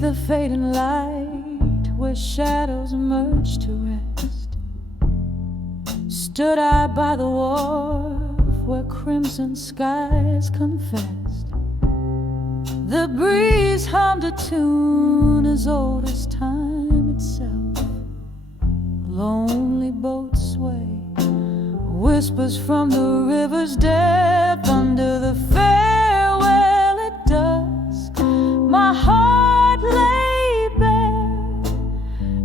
the fading light, where shadows merge to rest, stood I by the wharf where crimson skies confessed. The breeze hummed a tune as old as time itself. Lonely boats sway, whispers from the river's depth. Under the farewell at dusk, my heart lay bare.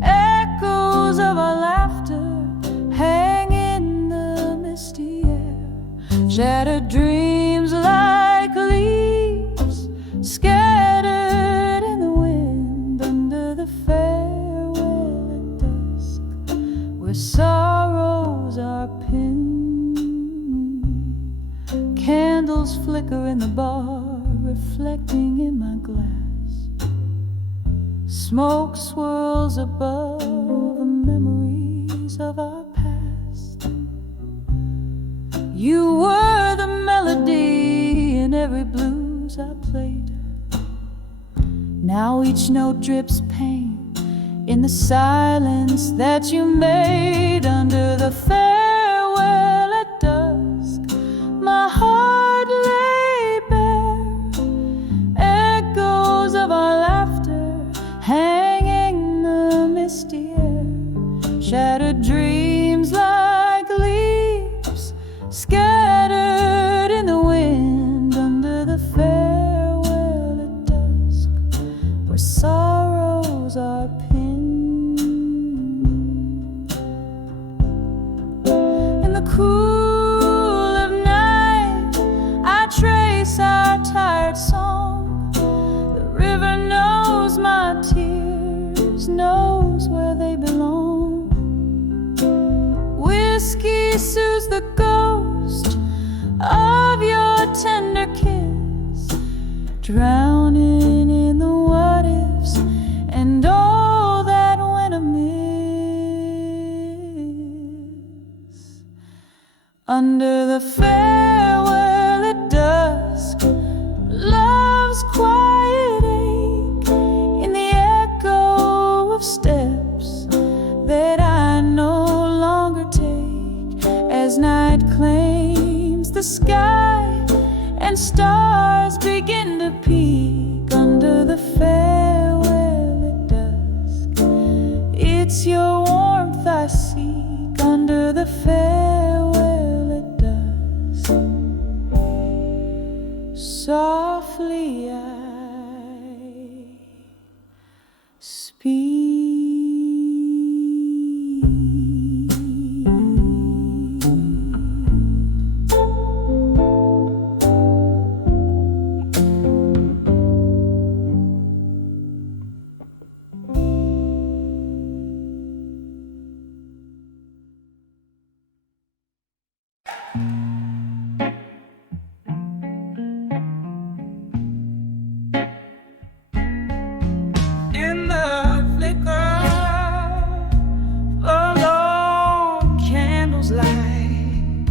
Echoes of our laughter hang in the misty air. Shattered dreams like leaves scattered in the wind. Under the farewell at dusk, where sorrows are pinned. Candles flicker in the bar, reflecting in my glass. Smoke swirls above the memories of our past. You were the melody in every blues I played. Now each note drips pain in the silence that you made. Under the farewell at dusk, my heart lay bare. Echoes of our laughter hanging in the misty air. Shattered dreams like leaves scattered in the wind. Under the farewell at dusk, where sorrows are pinned. In the cool of night, I trace our tired song. The river knows my tears, knows where they belong. Whiskey soothes the ghost of your tender kiss, drowning in the what ifs and all that went amiss. Under the farewell at dusk, love's quiet ache in the echo of steps that I no longer take. As night claims the sky and stars begin to peek. Under the farewell at dusk, it's your warmth I seek. Under the farewell at dusk, softly I speak. In the flicker of long candles light,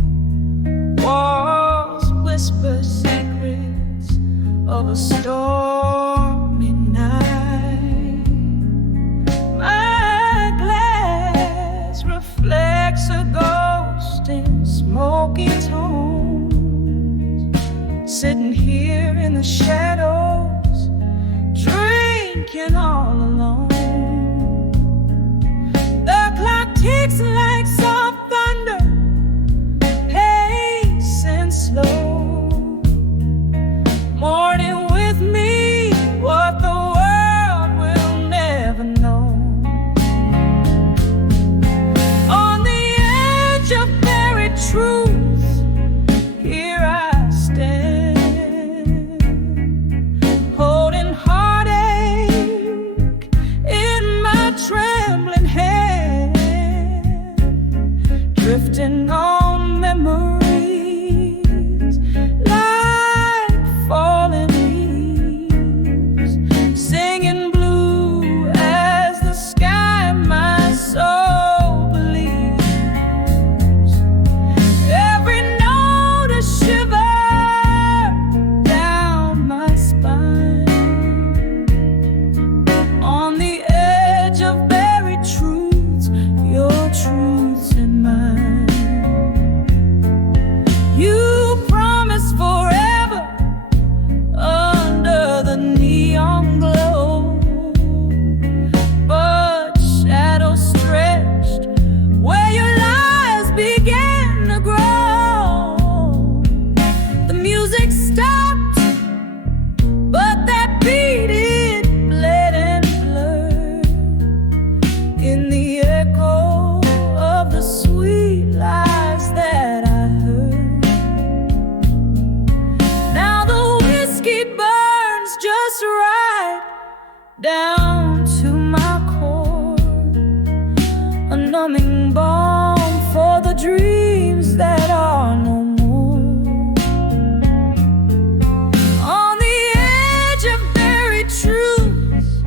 walls whisper secrets of a stormy night. My glass reflects a ghost in smoky tones, sitting here in the shadows, drinking all alone. The clock ticks like soft thunder, pacing slow, mourning with me what the world will never know. On the edge of buried truth, here I stand, holding heartache just right down to my core, a numbing balm for the dreams that are no more. On the edge of buried truths,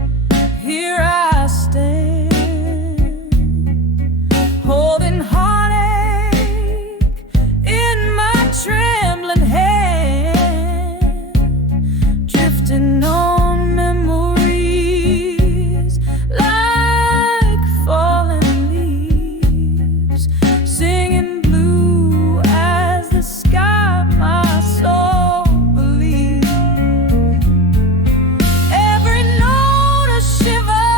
here I stand, holding heartache in my trembling hand, drifting on memories like falling leaves, singing blue as the sky my soul believes. Every note a shiver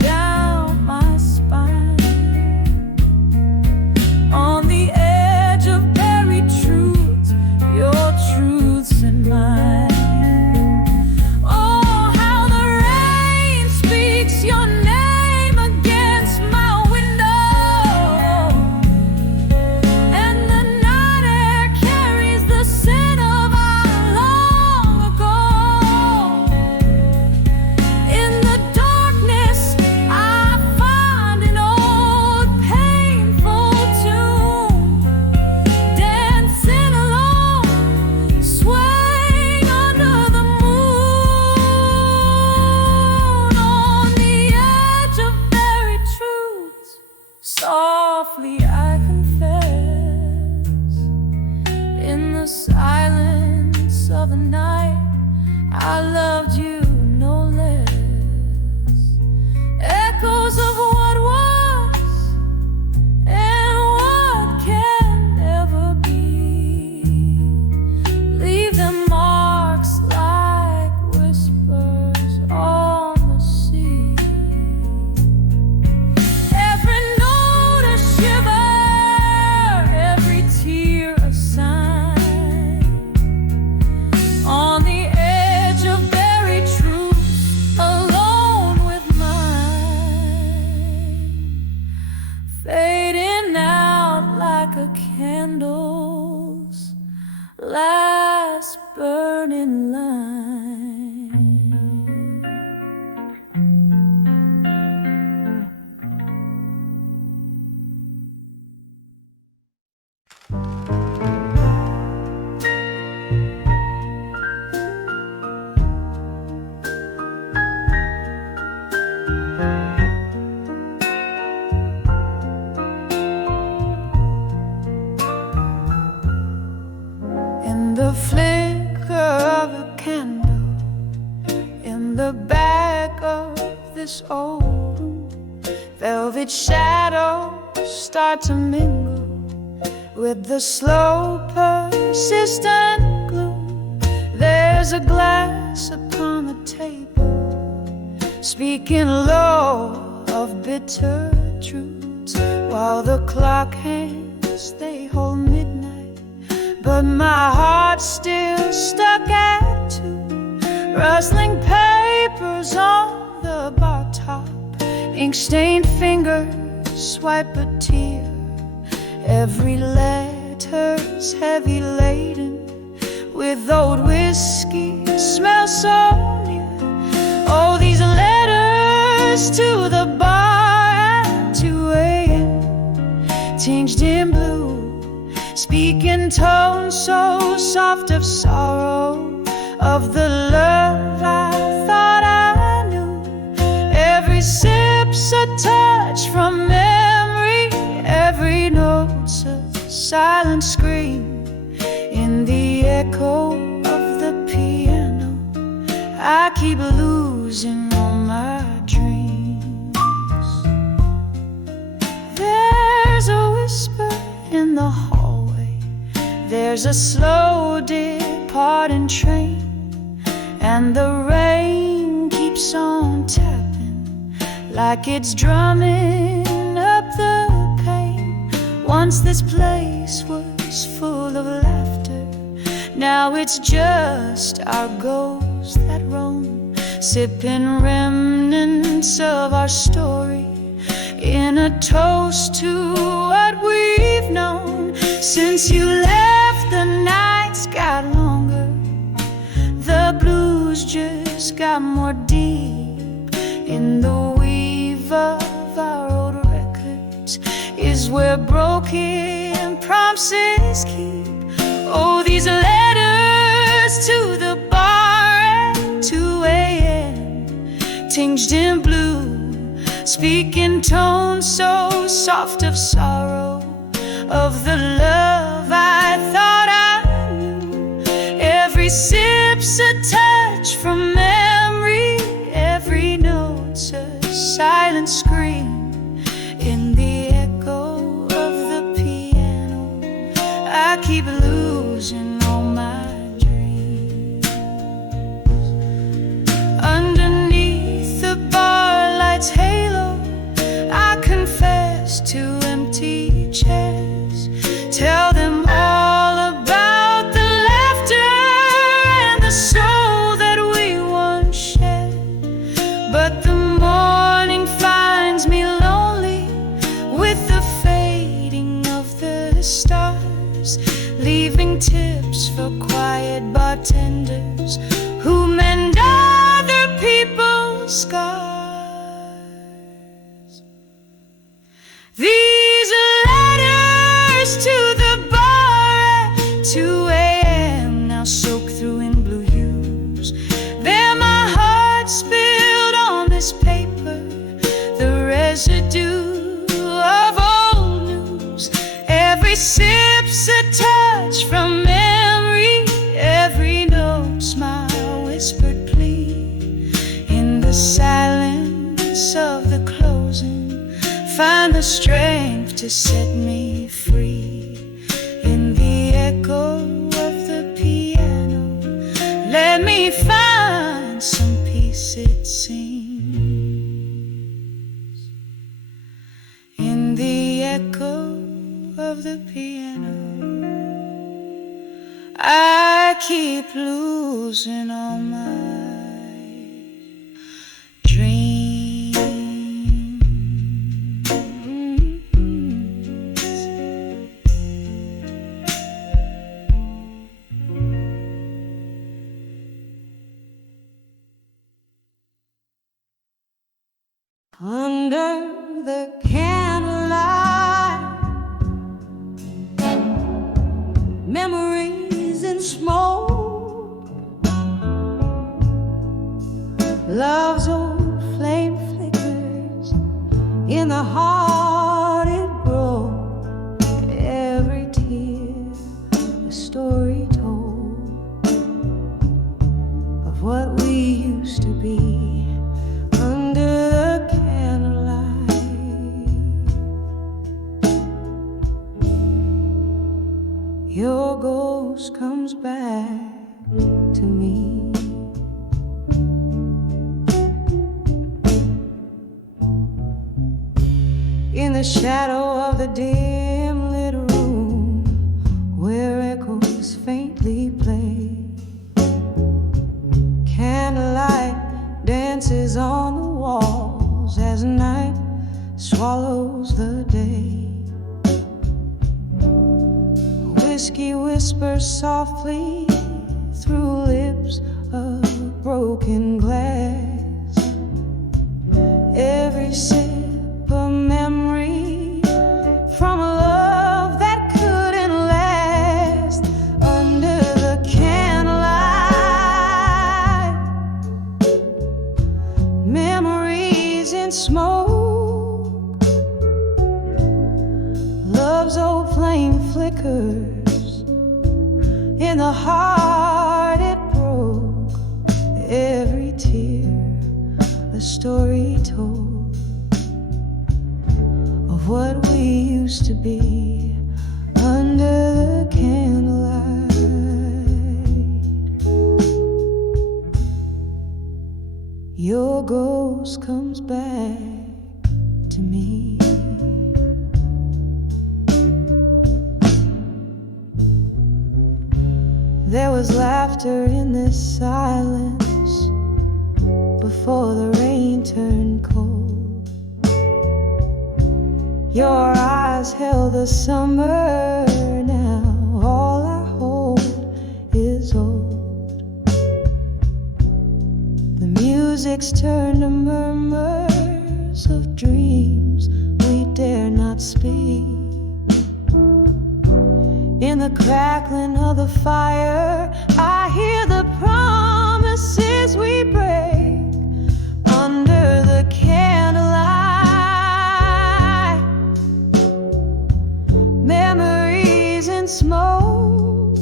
down my spine, on the edge of buried truths, your truths and mine. Oh, how the rain speaks your name against my window, and the night air carries the scent of our long ago. In the darkness, I find an old painful tune, dancing alone, swaying under the moon, on the edge of buried truths. Softly I confess, in the silence of the night, I loved you no less. Echoes of what was and what can never be, leave them marks like whispers on the sea. Every note a shiver, every tear a sign, on the edge of buried truth, alone with mine, fading out like a candle's last burning line. In the flicker of a candle, in the back of this old room, velvet shadows start to mingle with the slow, persistent gloom. There's a glass upon the table, speaking low of bitter truths, while the clock hands, they hold midnight, but my heart's still stuck at 2. Rustling papers on the bar top, ink-stained fingers swipe a tear. Every letter's heavy laden with old whiskey, smells so near. Oh, these letters to the bar at 2 a.m., tinged in blue, speaking tones so soft of sorrow, of the love I thought I knew. Every sip's a touch from memory, every note's a silent scream in the echo of the piano. I keep losing all my dreams. There's a whisper in the hallway, there's a slow departing train, and the rain keeps on tapping like it's drumming up the pain. Once this place was full of laughter, now it's just our ghosts that roam, sipping remnants of our story in a toast to what we've known. Since you left, the nights got longer, the the blues just got more deep. In the weave of our old records is where broken promises keep. Oh, these letters to the bar at 2 a.m. tinged in blue, speaking tones so soft of sorrow, of the love I thought I knew. Every sip's a touch from memory, every note's a silent scream. In the echo of the piano, I keep losing all my dreams. Underneath the bar light's halo, I confess to empty chairs. Tell them all about the laughter and the soul that we once shared. But the morning finds me lonely with the fading of the stars, leaving tips for quiet bartenders who mend other people's scars. These letters to the bar at 2 a.m. now soak through in blue hues. They're my heart spilled on this paper, the residue of old news. Every sip's a touch from memory, every note's my whispered plea. In the silence of the closing, find the strength to set me free. In the echo of the piano, let me find some peace, it seems. In the echo of the piano, I keep losing all my dreams. Under the candlelight, memories in smoke, love's old flame flickers in the heart it broke. Every tear a story told of what we used to be. Under the candlelight, your ghost comes back to me. In the shadow of the dim lit room where echoes faintly play, candlelight dances on the walls as night swallows the day. Whiskey whispers softly through lips of broken glass. Every sip a memory from a love that couldn't last. Under the candlelight, memories in smoke, love's old flame flickers in the heart it broke. Every tear a story told of what we used to be. Under the candlelight, your ghost comes back to me. There was laughter in this silence before the rain turned cold. Your eyes held the summer, now all I hold is old. Music's turned to murmurs of dreams we dare not speak. In the crackling of the fire, I hear the promises we break under the candlelight. Memories in smoke,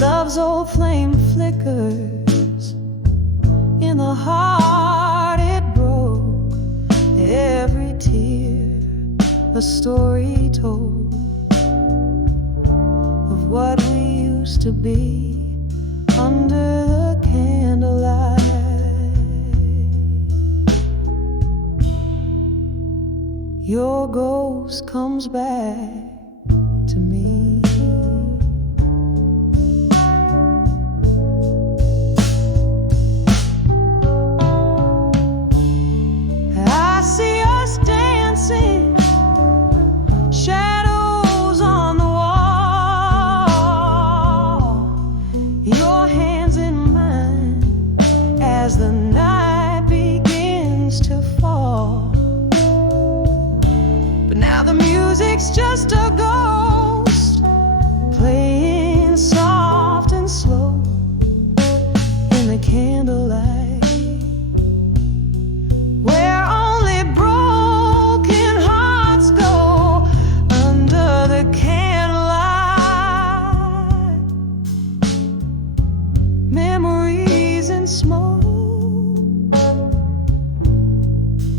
love's old flame flickers in the heart it broke. Every tear a story told of what we used to be under the candlelight. Your ghost comes back to me. I see us dancing, shadows on the wall, your hands in mine as the night begins to fall. But now the music's just a ghost, playing soft and slow in the candlelight.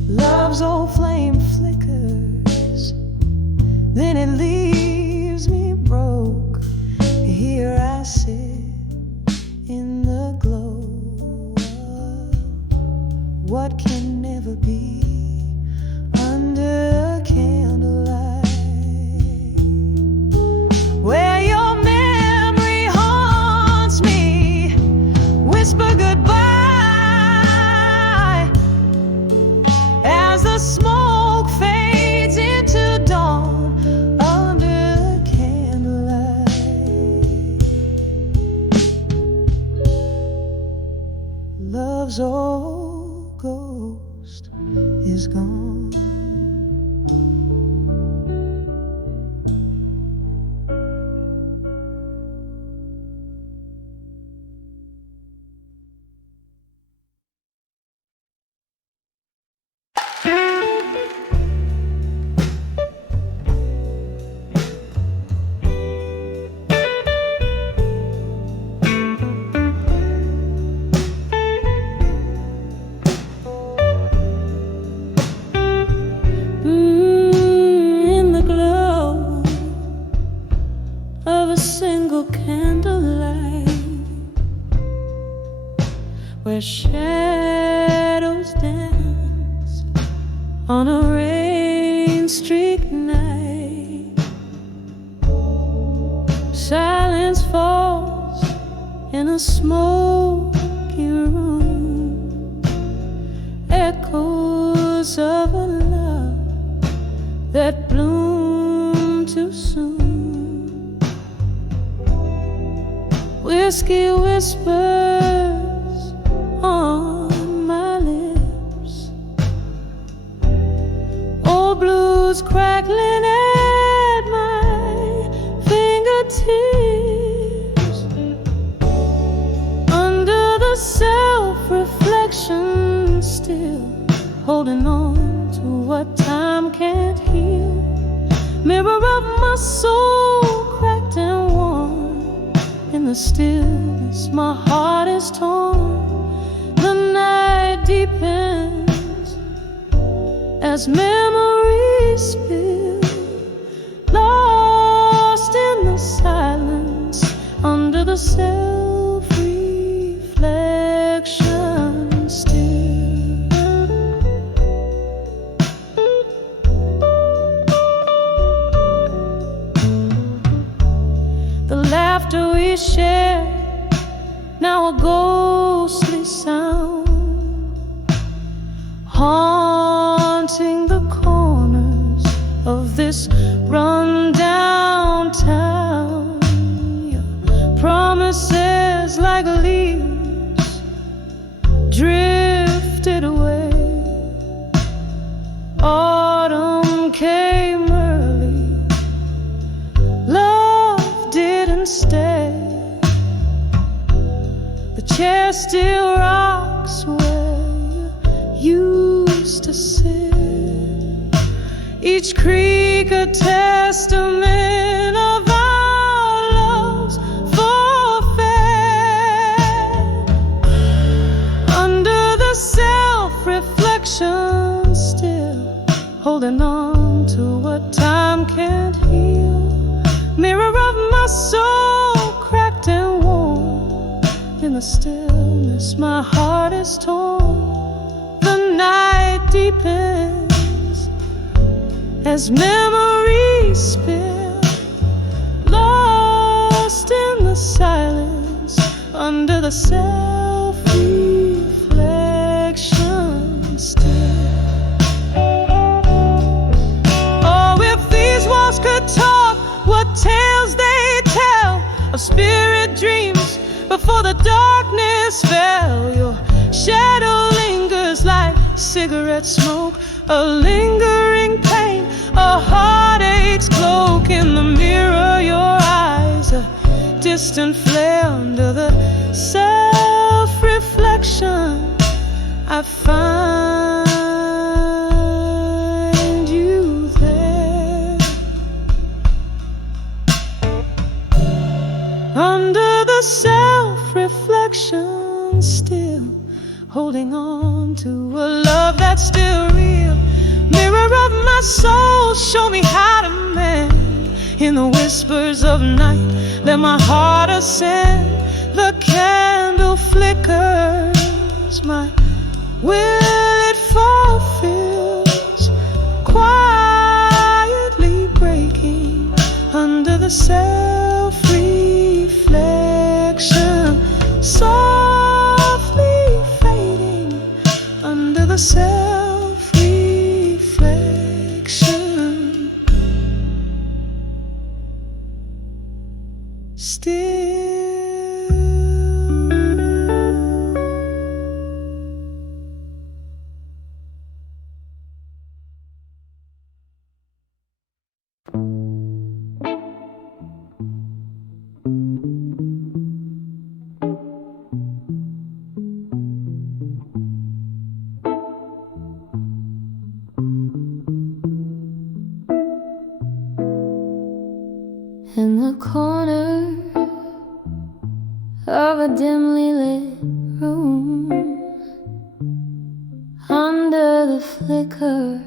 Love's old flame flickers, then it leaves me broke. Here I sit in the glow of what can never be under the candlelight, where your memory haunts me. Whisper goodbye as the smoke fades into dawn under the candlelight. Love's old ghost is gone. Where shadows dance on a rain-streaked night, silence falls in a smoky room, echoes of a love that bloomed too soon. Whiskey whispers on my lips, old blues crackling at my fingertips. Under the self-reflection, still holding on to what time can't heal. Mirror of my soul, cracked and worn. In the stillness, my heart is torn. The night deepens as memories spill, lost in the silence under the self-reflection still. The laughter we shared, now a ghostly sound, haunting the corners of this run-down town. Your promises like leaves The chair still rocks where you used to sit. Each creak a testament of our love's forfeit. Under the self-reflection, still holding on to what time can't heal. Mirror of my soul, cracked and worn. In the stillness, my heart is torn. The night deepens as memories spill, lost in the silence under the self-reflection still. Oh, if these walls could talk, what tales they tell of spirit dreams before the darkness fell. Your shadow lingers like cigarette smoke, a lingering pain, a heartache's cloak. In the mirror, your eyes, a distant flare under the self-reflection. I find you there. Under the self-reflection, still holding on to a love that's still real. Mirror of my soul, show me how to mend. In the whispers of night, let my heart ascend. The candle flickers, my will it fulfills, quietly breaking under the self-reflection, softly fading under the self-reflection. Still. In the corner of a dimly lit room, under the flicker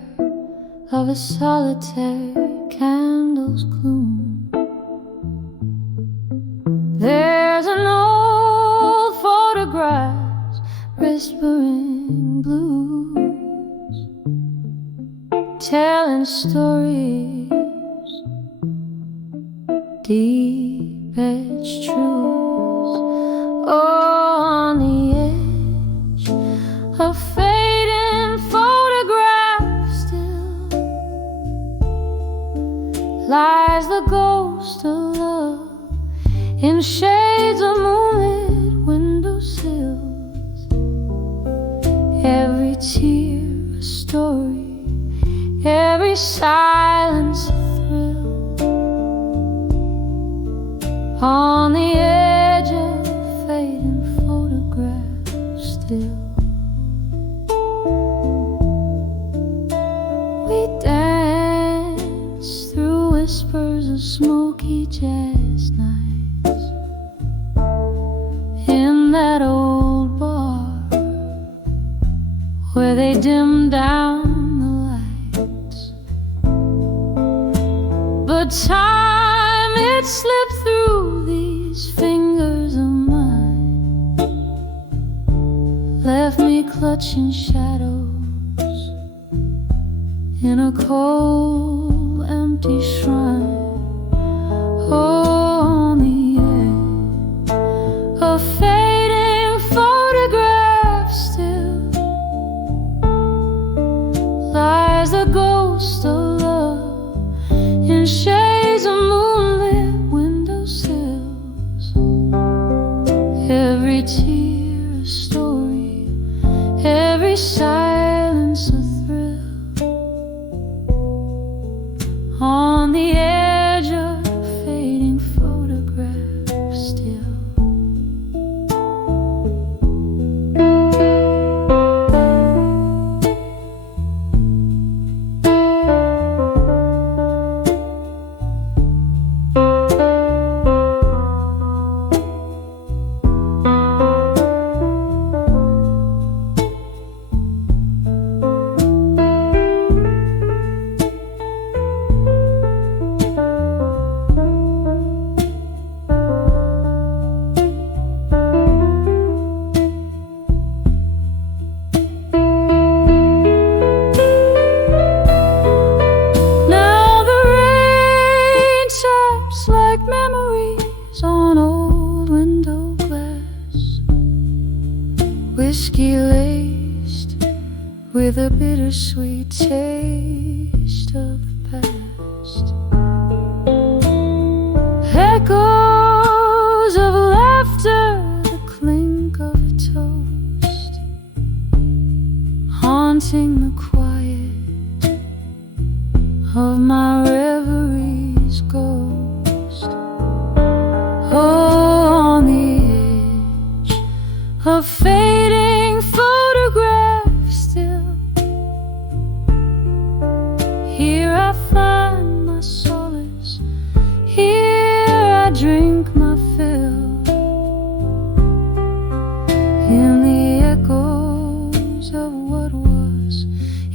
of a solitary candle's gloom, there's an old photograph whispering blues, telling stories deep-edged truths. Oh, on the edge of fading photographs still lies the ghost of love in shades of moonlit windowsills. Every tear a story, every silence a thrill. On the edge of fading photographs still, we dance through whispers of smoky jazz nights in that old bar where they dim down the lights. But time, it slipped through these fingers of mine, left me clutching shadows in a cold, empty shrine. Oh, on the edge of fading photographs still lies the ghost of love in shades of moonlit windowsills. Every tear a story, every silence a thrill. On the edge of fading photographs still. whiskey laced with a bittersweet taste of the past. Echoes of laughter, the clink of a toast, haunting the quiet of my reverie's ghost. Oh, on the edge of fading photographs still, here I find my solace, here I drink my fill, in the echoes of what was,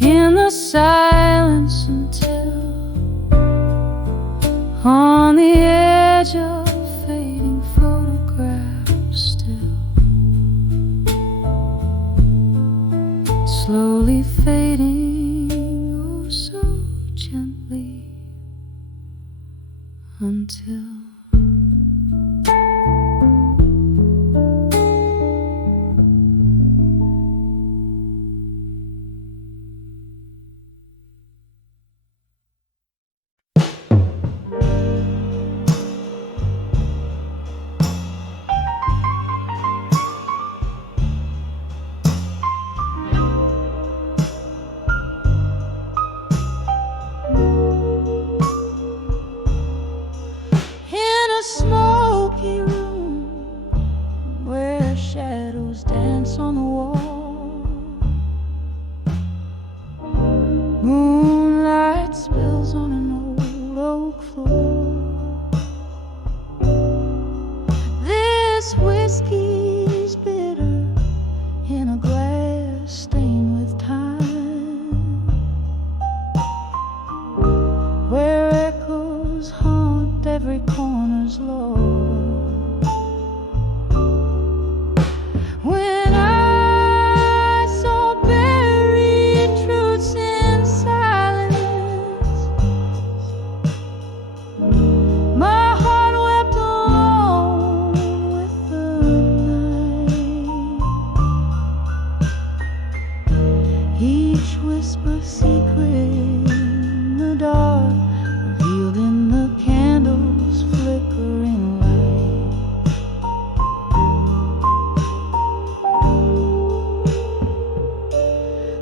in the silence until, on the edge of fading photographs still, slowly fading, oh so gently, until in a smoky room where shadows dance on the wall. Moonlight spills on an old oak floor. This whiskey's bitter in a glass stained with time, where echoes haunt every corner's lore. When I saw buried truths in silence, my heart wept alone with the night. Each whisper secret in the dark, revealed in the candle's flickering light.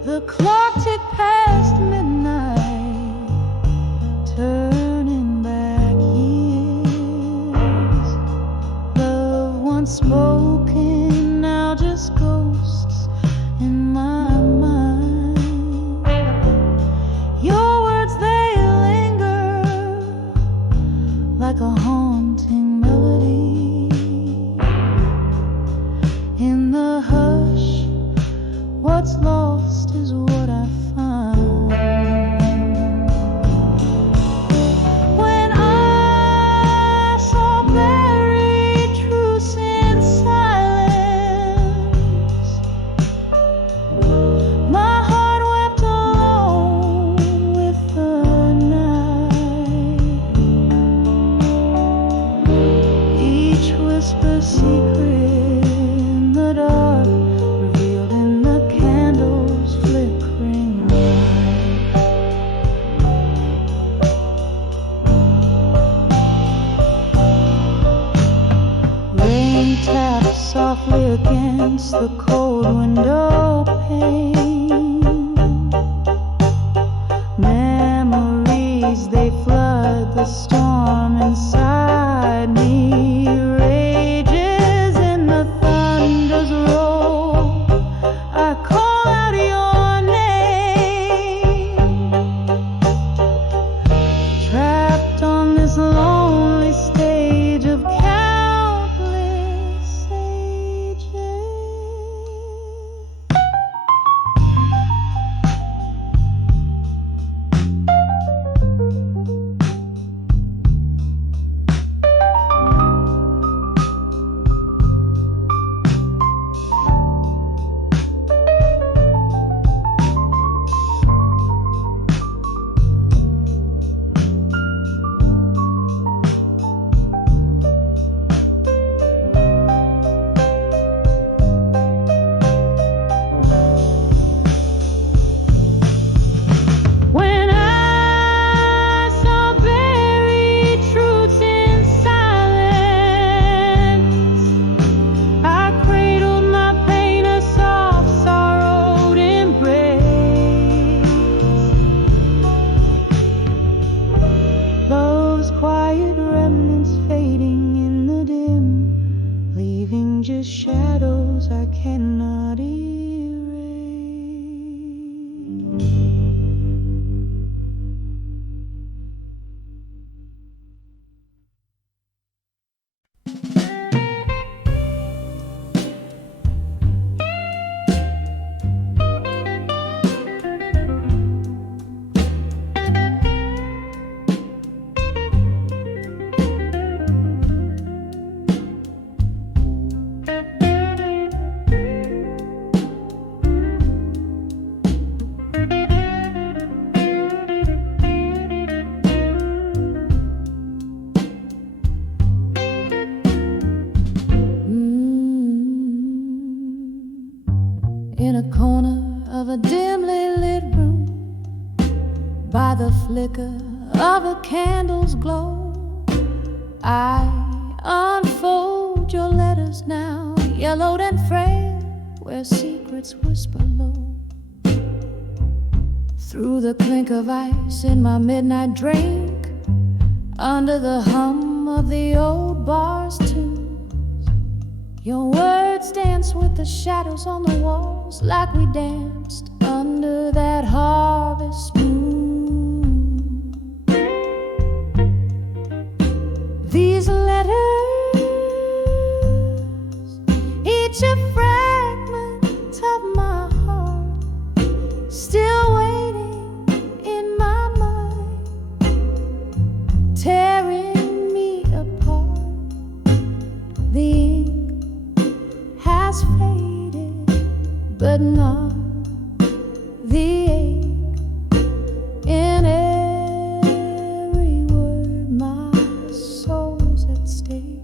The clock ticked past midnight, turning back years. Love once spoken, now just ghosts in my mind. Your words, they linger like a haunting melody. In the hush, what's lost is what I find. When I saw buried truths in silence, my heart wept alone with the night. Each whisper secret in the dark, revealed in the candle's flickering light. Rain taps softly against the cold window pane. Memories, they flood the storm inside me. Rages in the thunder's roll. I call out your name. Trapped on this lonely stage of countless ages. shadows I cannot erase. In a corner of a dimly lit room, by the flicker of a candle's glow, I unfold your letters now, yellowed and frail, where secrets whisper low. Through the clink of ice in my midnight drink, under the hum of the old bar's tune, your words dance with the shadows on the walls, like we danced under that harvest moon. These letters, each a fragment of my heart, still waiting in my mind, tearing me apart. The ink has faded, but not the ache in every word. My soul's at stake.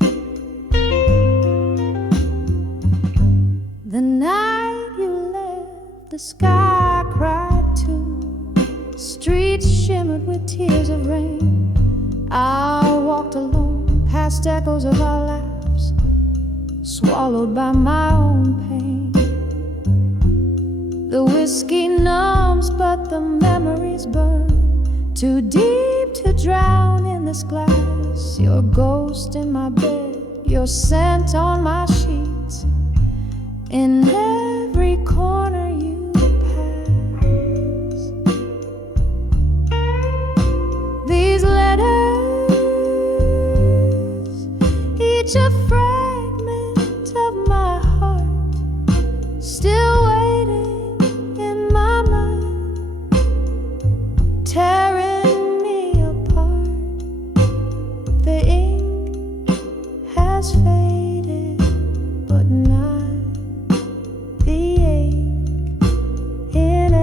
The night you left, the sky cried too. Streets shimmered with tears of rain. I walked alone past echoes of our laughs, swallowed by my own pain. The whiskey numbs, but the memories burn, too deep to drown in this glass. Your ghost in my bed, your scent on my sheets, in every corner you pass. These letters, each a fragment of my heart, still waiting in my mind, tearing me apart. The ink has faded, but not the ache in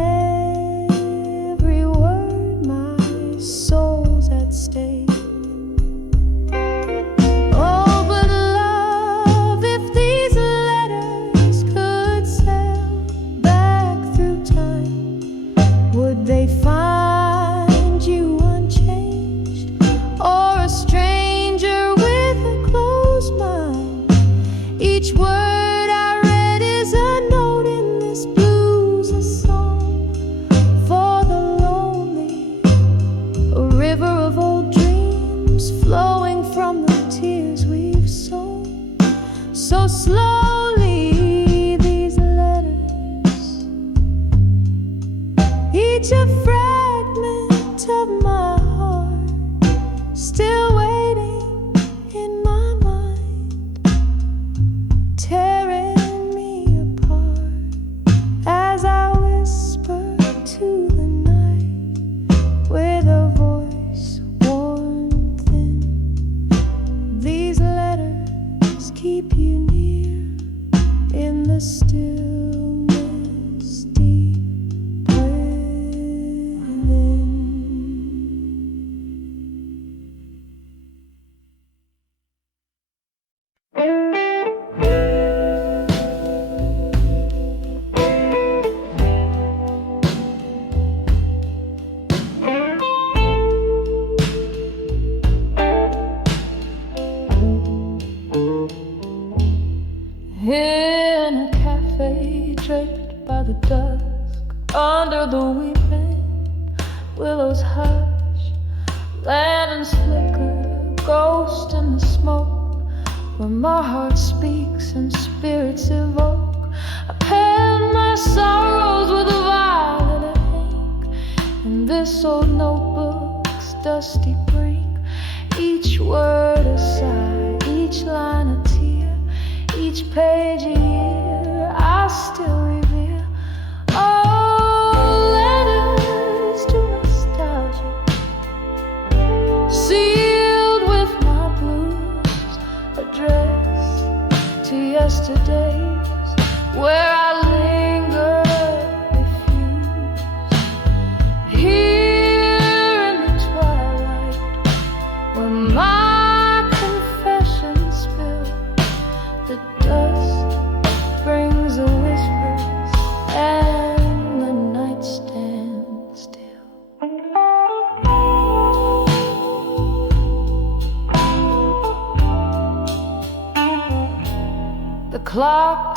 every word. My soul's at stake. Oh, but love, if these letters could sail back through time, would they find you unchanged, or a stranger with a closed mind? Each word I read is a note in this blues, a song for the lonely, a river of old dreams flowing from the tears we've sown. So slowly these letters, each a fragment of my heart, still waiting in my mind, tearing me apart as I whisper to the night with a voice worn thin. These letters keep you near in the stillness deep within. In a cafe draped by the dusk, under the weeping willows hush, lanterns flicker, ghost in the smoke, where my heart speaks and spirits evoke.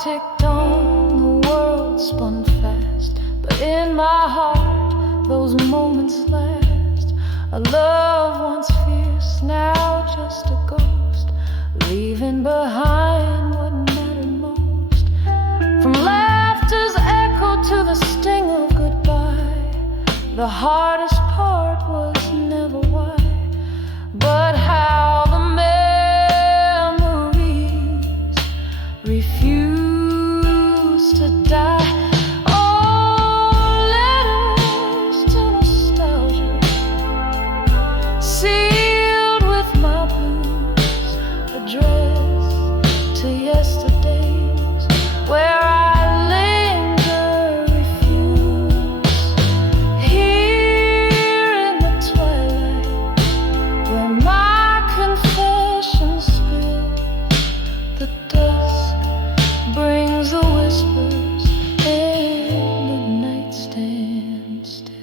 ticked on, the world spun fast, but in my heart those moments last. A love once fierce, now just a ghost, leaving behind what mattered most. From laughter's echo to the sting of goodbye, the hardest part was never why, but how the memories refuse to die. Oh, letters to nostalgia, sealed with my blues, addressed to yesterdays where I linger, refuse. Here in the twilight, where my confessions spill, the dusk brings the whispers and the night stands still.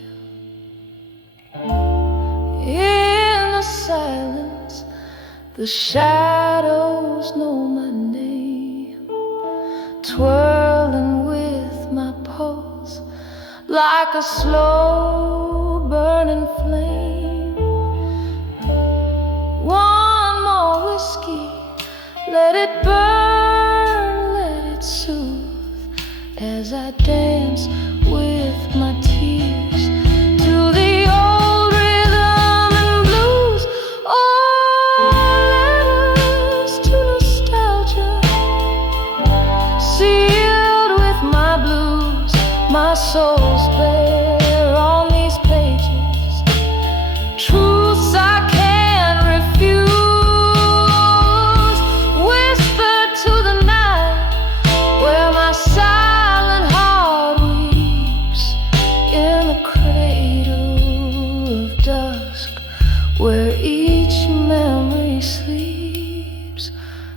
In the silence, the shadows know my name, twirling with my pulse like a slow burning flame. One more whiskey, let it burn, let it soothe, as I dance with my tears to the old rhythm and blues. Oh, letters to nostalgia, sealed with my blues, my soul's bare on these pages, truths I can't refuse, whispered to the night where my silent heart weeps, in the cradle of dusk where each memory sleeps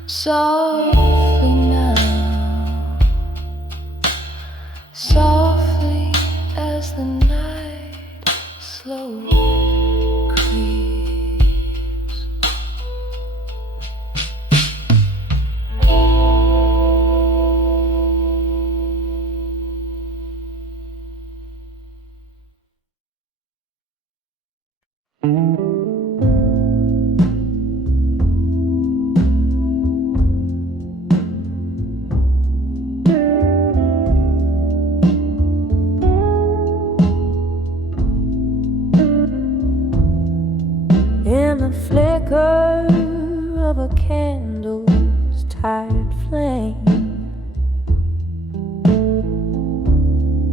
softly now, softly as the night slowly creeps. In the flicker of a candle's tired flame,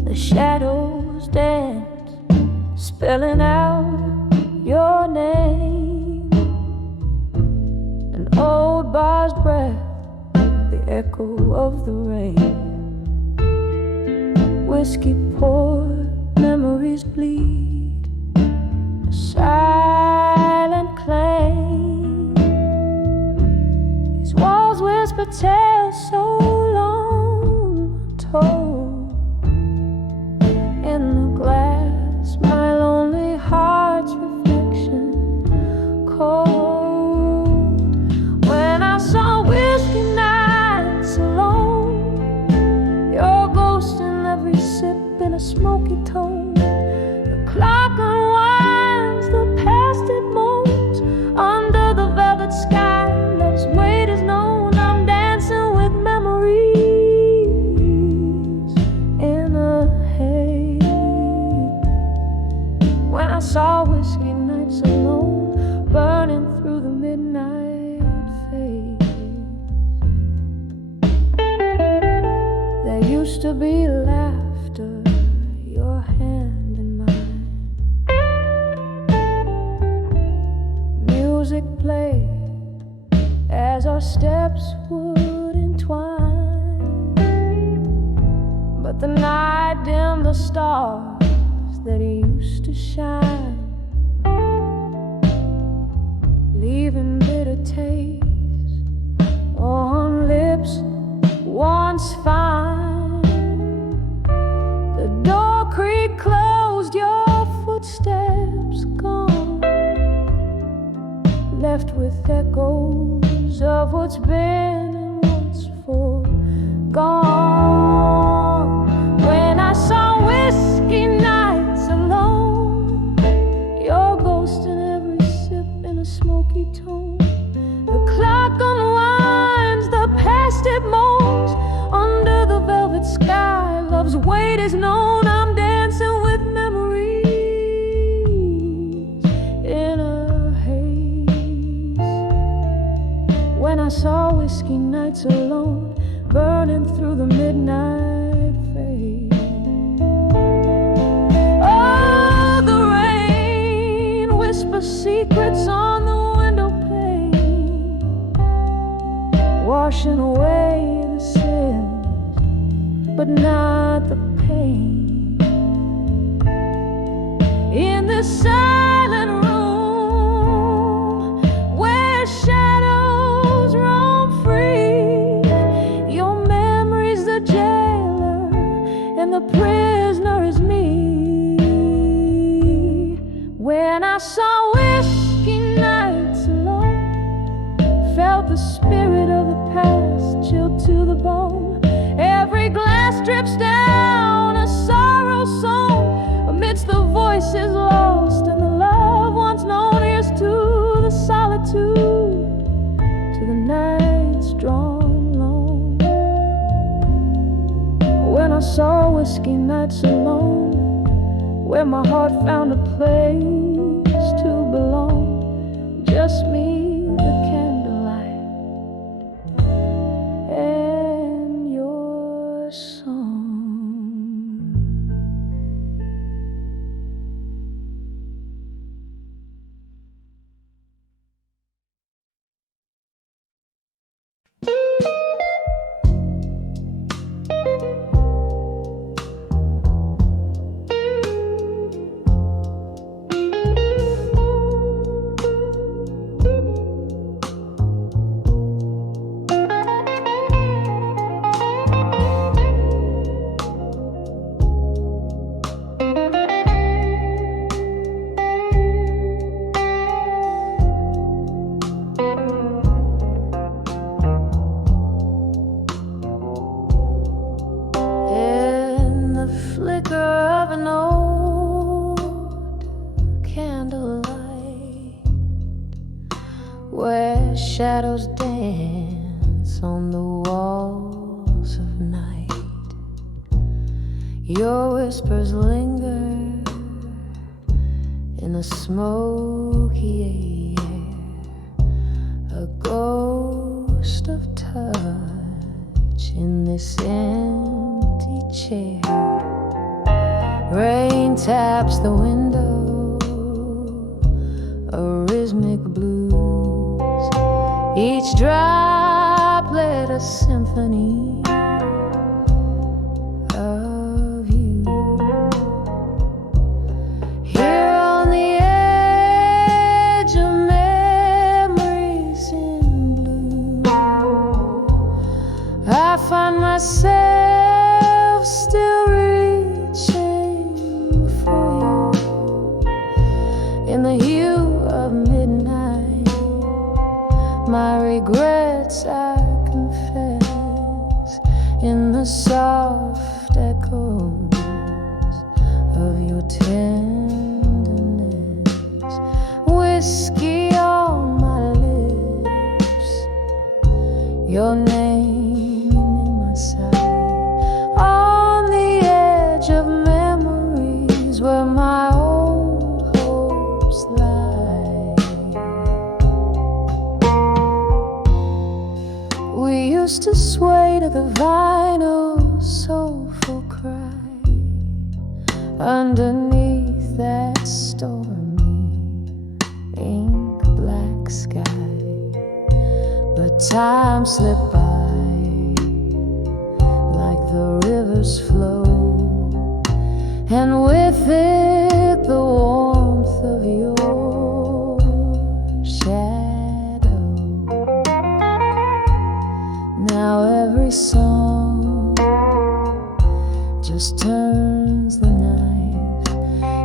the shadows dance, spelling out your name. An old bar's breath, the echo of the rain. Whiskey poured, memories bleed, a silent claim. These walls whisper tales so long told. In the glass, my lonely heart's reflection cold. When I saw whiskey nights alone, your ghost in every sip in a smoky tone. The clock unwinds, the past it moans. Under the velvet sky, love's weight is known. I'm dancing with memories in a haze. When I saw whiskey nights alone, burning through the midnight fade. There used to be laughter, your hand in mine. Music played as our steps would entwine. But the night dimmed the stars that used to shine, leaving bitter taste on lips once fine. The door creak closed, your footsteps gone, left with echoes of what's been and what's gone. When I saw whiskey nights alone, your ghost in every sip in a smoky tone. The clock unwinds, the past it moans. Under the velvet sky, love's weight is known. I'm dancing with memories in a haze. When I saw whiskey nights alone, burning through the midnight fade. Oh, the rain whispers secrets on the window pane, washing away the sins, but not the pain. In this silent room where shadows roam free, your memory's the jailer and the prisoner is me. When I saw whiskey nights alone, felt the spirit of the past chilled to the bone. Every glass drips down a sorrow song amidst the voices lost and the love once known. Here's to the solitude, to the nights drawn long. When I saw whiskey nights alone, where my heart found a place to belong, just me, the candlelight, and your song. Shadows dance on the walls of night. Your whispers linger in the smoky air. A ghost of touch in this empty chair. Rain taps the window, a rhythmic blues. Each droplet a symphony of you. Here on the edge of memories in blue, I find myself still reaching for you. In the hue of midnight, my regrets I confess in the soft echoes of your tenderness. Whiskey on my lips, your name in my sight. On the edge of memories where my old hopes lie. We used to sway to the vinyl soulful cry underneath that stormy ink black sky. But time slipped by like the rivers flow, and with it the warmth of your shadow. Now every song just turns the knife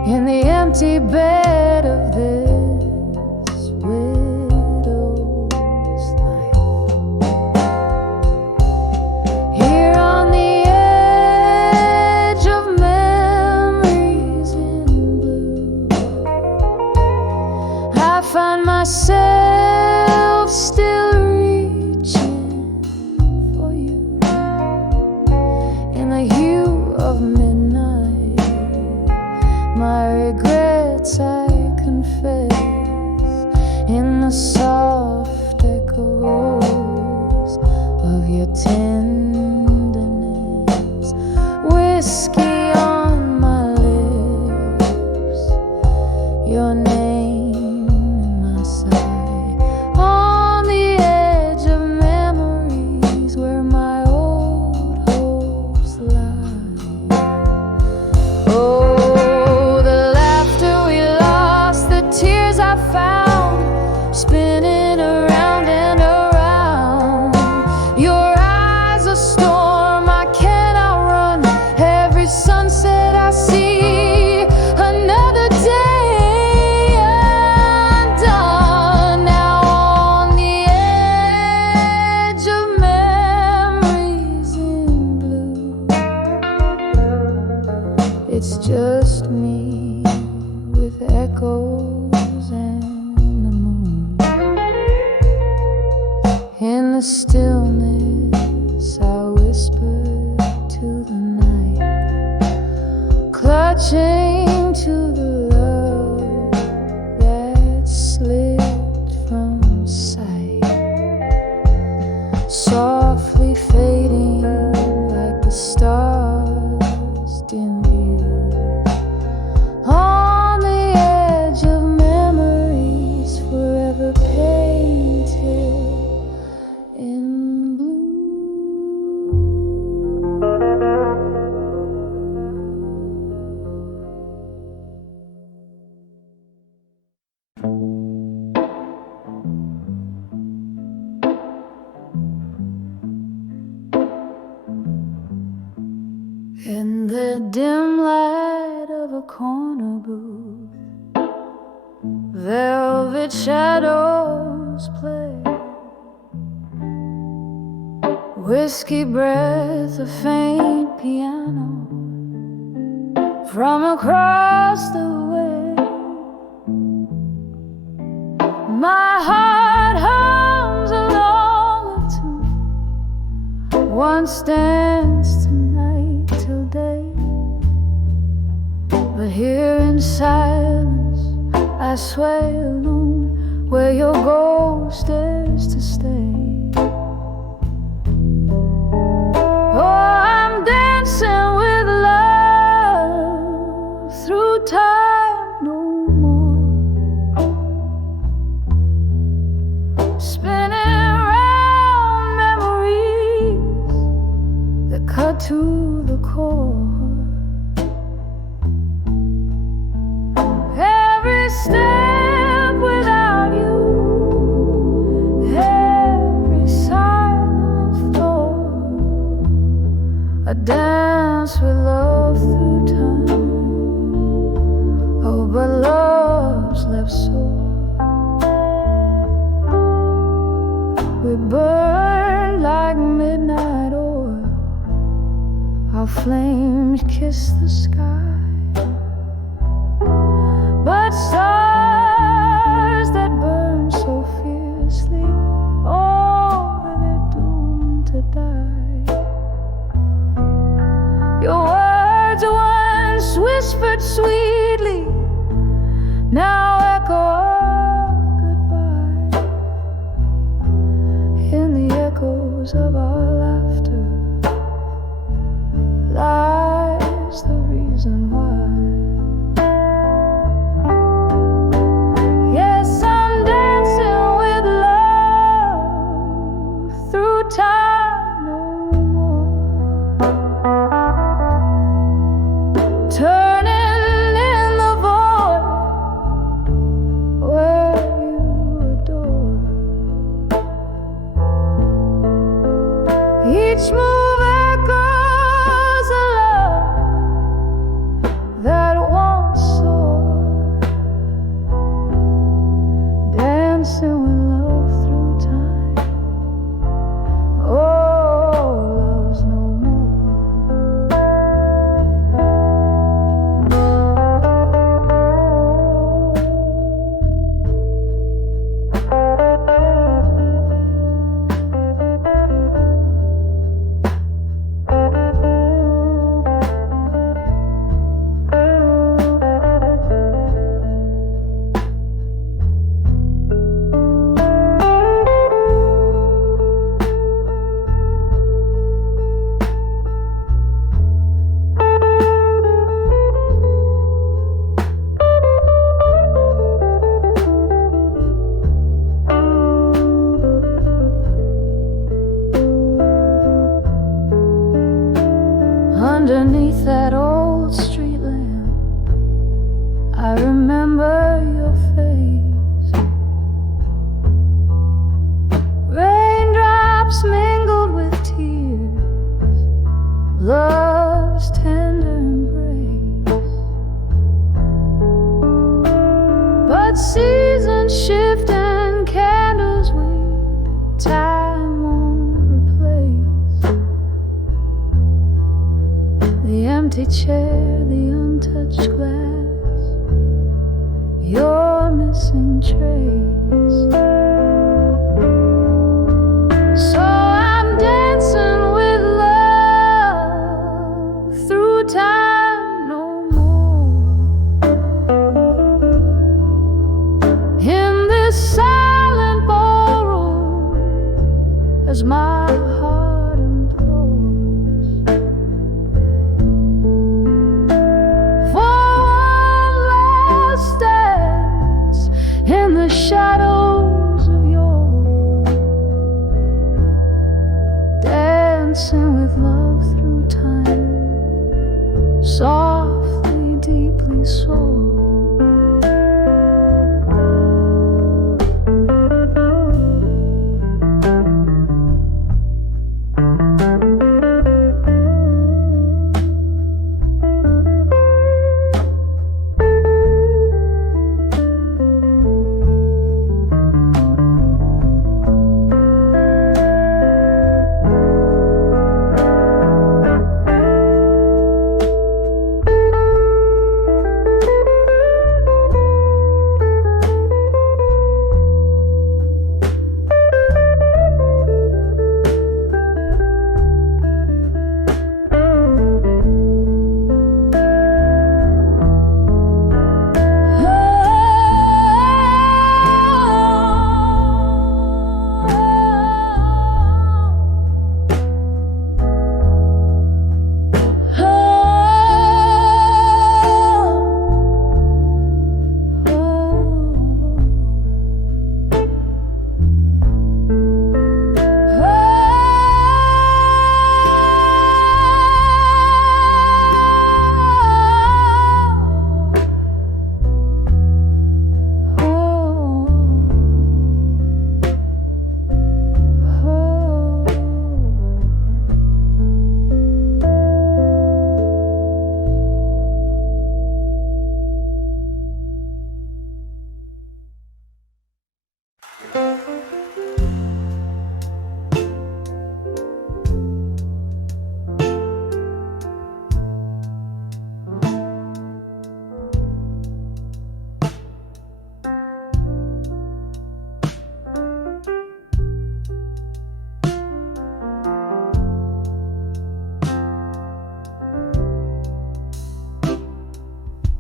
in the empty bed of this widow's life. Here whiskey on my lips, your name in my sight, on the edge of memories where my old hopes lie. Oh, the laughter we lost, the tears I found, spinning around and around. Your eyes a storm I cannot run, every sunset I see, another day undone. Now on the edge of memories in blue, it's just me with echoes and the moon. In the stillness I whisper to the night, clutching to the love that slipped from sight, softly fading like the stars dim view. On the edge of memories, forever painted in blue. In the dim light of a corner booth, velvet shadows play, whiskey breath, a faint piano from across the way. My heart hums along the tune, once danced tonight till day. But here in silence I sway alone, where your ghost is to stay. Oh, I'm dancing with love through time no more, spinning round memories that cut to the core. Every step without you, every silent floor, a dance with love through time. Oh, but love's left sore. We burn like midnight oil, our flames kiss the sky. But stars that burn so fiercely, oh, they're doomed to die. Your words once whispered sweetly, now echo our goodbye. In the echoes of our laughter lies the reason why. Yes, I'm dancing with love through time no more, turning in the void where you adore. Each move echoes a love underneath that old street lamp. I remember your face. Raindrops mingled with tears, love's tender embrace. But seasons shift and candles weep, time won't replace the empty chair, the untouched glass, your missing trace. So I'm dancing with love through time no more. In this silent ballroom, as my heart implores for one last dance in the shadows of yours, dancing with love through time, softly, deeply soared.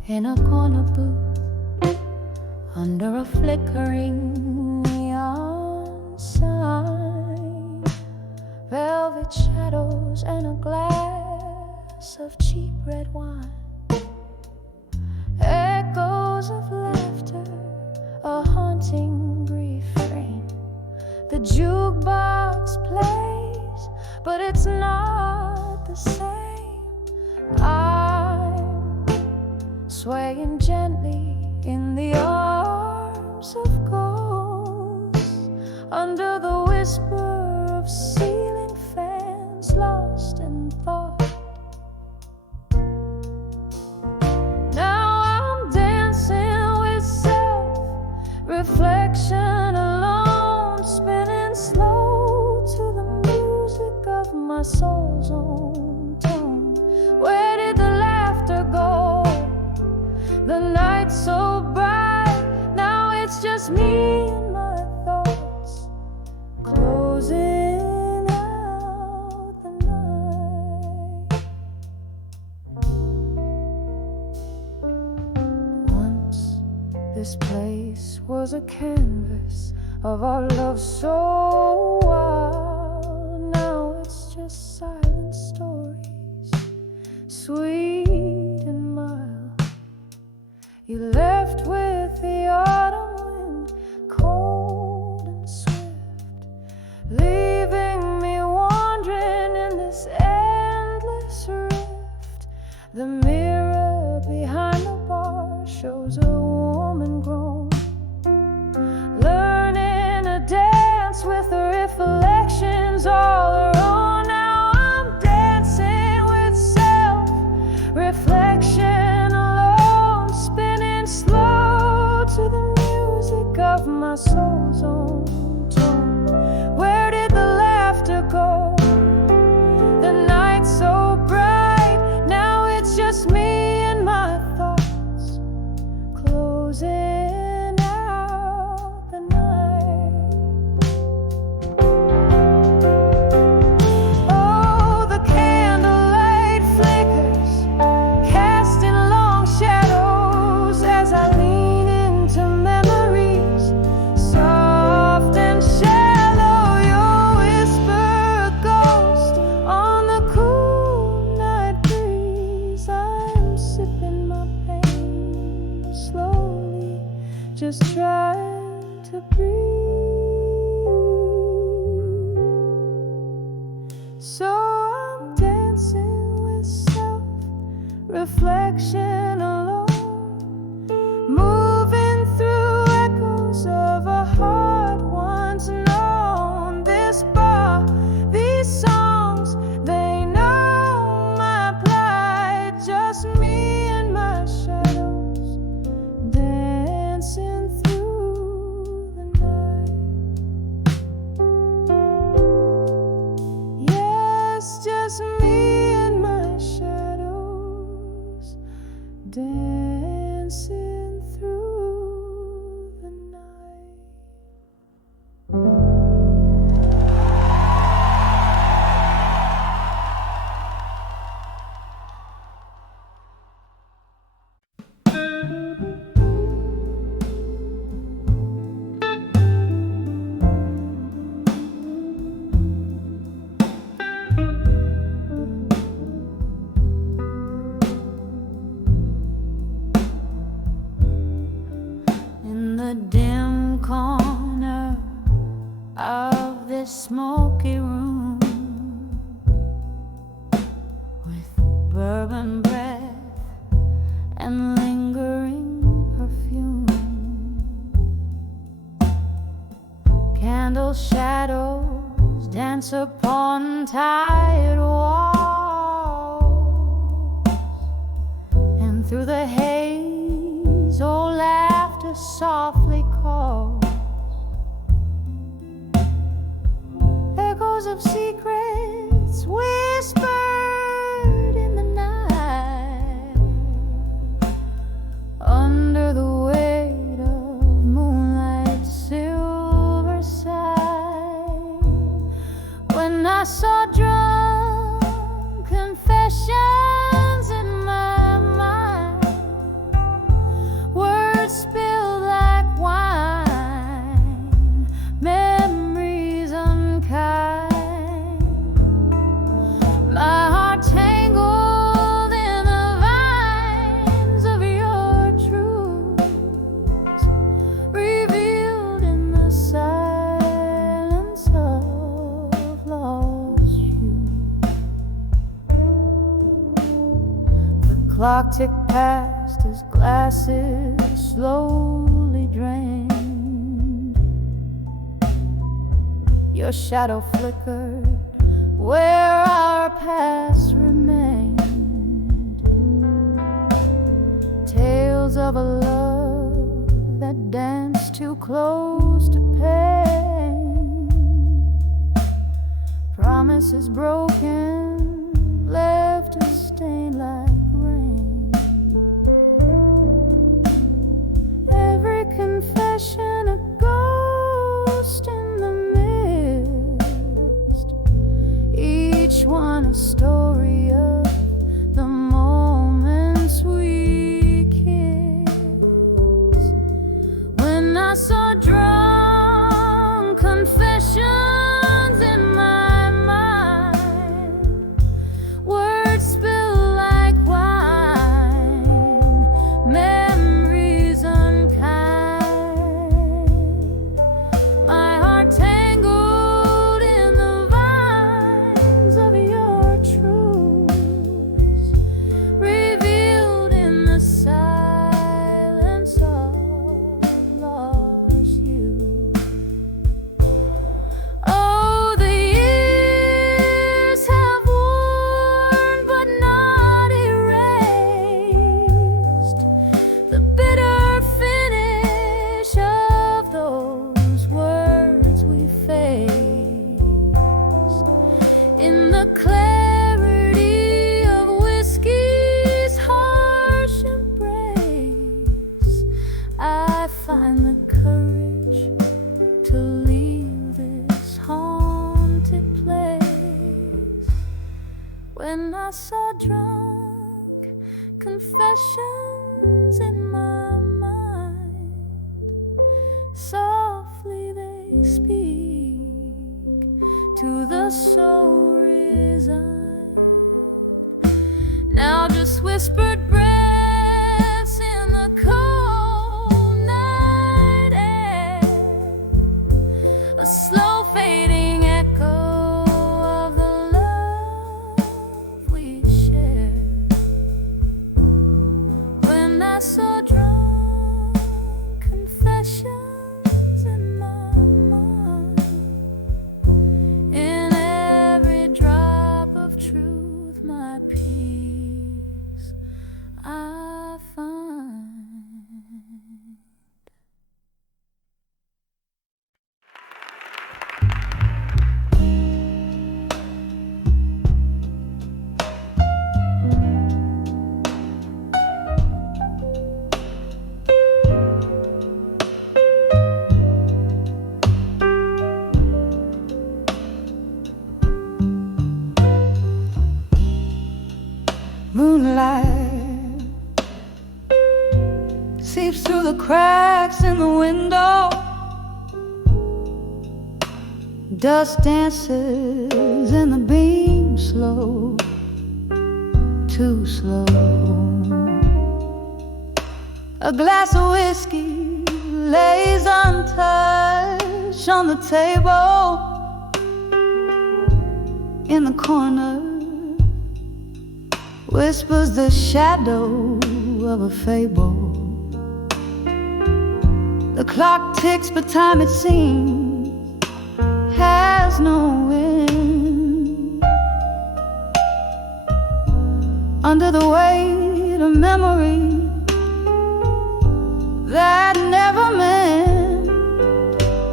In a corner booth, under a flickering neon sign, velvet shadows and a glass of cheap red wine, echoes of laughter, a haunting grief frame. The jukebox plays, but it's not the same. I'm swaying gently in the arms of ghosts, under the whisper of ceiling fans, lost in thought. Now I'm dancing with self-reflection alone, spinning slow to the music of my soul's own tone. Where did the laughter go? The night's so bright, now it's just me and my thoughts, closing out the night. Once this place was a canvas of our love so wild, now it's just silent stories, sweet and mild. You left with the autumn wind, cold and swift, leaving me wandering in this endless rift. reflection alone, moving through echoes of a heart once known. This bar, these songs, they know my plight. Just me and my shadows dancing through the night. Yes, just me and my shadows dancing through the night. In the dim corner of this smoky room, with bourbon breath and lingering perfume, candle shadows dance upon tired walls, and through the haze old laughter softly calls, echoes of secrets whispered in the night, under the weight of moonlight's silver side. When I saw drunk confessions in my mind, words spilled like wine, memories unkind, my heart tangled in the vines of your truths, revealed in the silence of lost you. The clock ticked past as glasses slowly drained. Your shadow flickered where our past remained. Tales of a love that danced too close to pain. Promises broken, left a stain like rain. Every confession a ghost in the mist, each one a story of the moments we kissed. When I saw drunk confessions in my mind, words spill like wine, memories unkind, my heart tangled in the vines of your truths, revealed in the silence of lost you. Oh, the years have worn but not erased the bitter finish of those words we faced. In the clarity of whiskey's harsh embrace, I find the courage to leave this haunted place. When I saw drunk confessions in my mind, softly they speak to the soul resigned. Now just whispered breaths in the cold night air, a slow fading echo of the love we shared. Moonlight seeps through the cracks in the window. Dust dances in the beam, slow, too slow. A glass of whiskey lays untouched on the table. In the corner whispers the shadow of a fable. The clock ticks, but time, it seems, has no end. Under the weight of memory that never meant,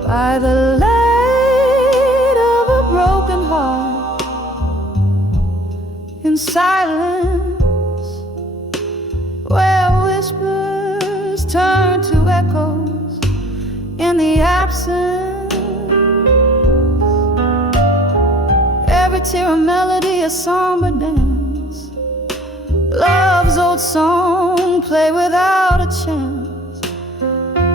by the light of a broken heart, in silence, where whispers turn to echoes in the absence. Every tear a melody, a somber dance, love's old song play without a chance.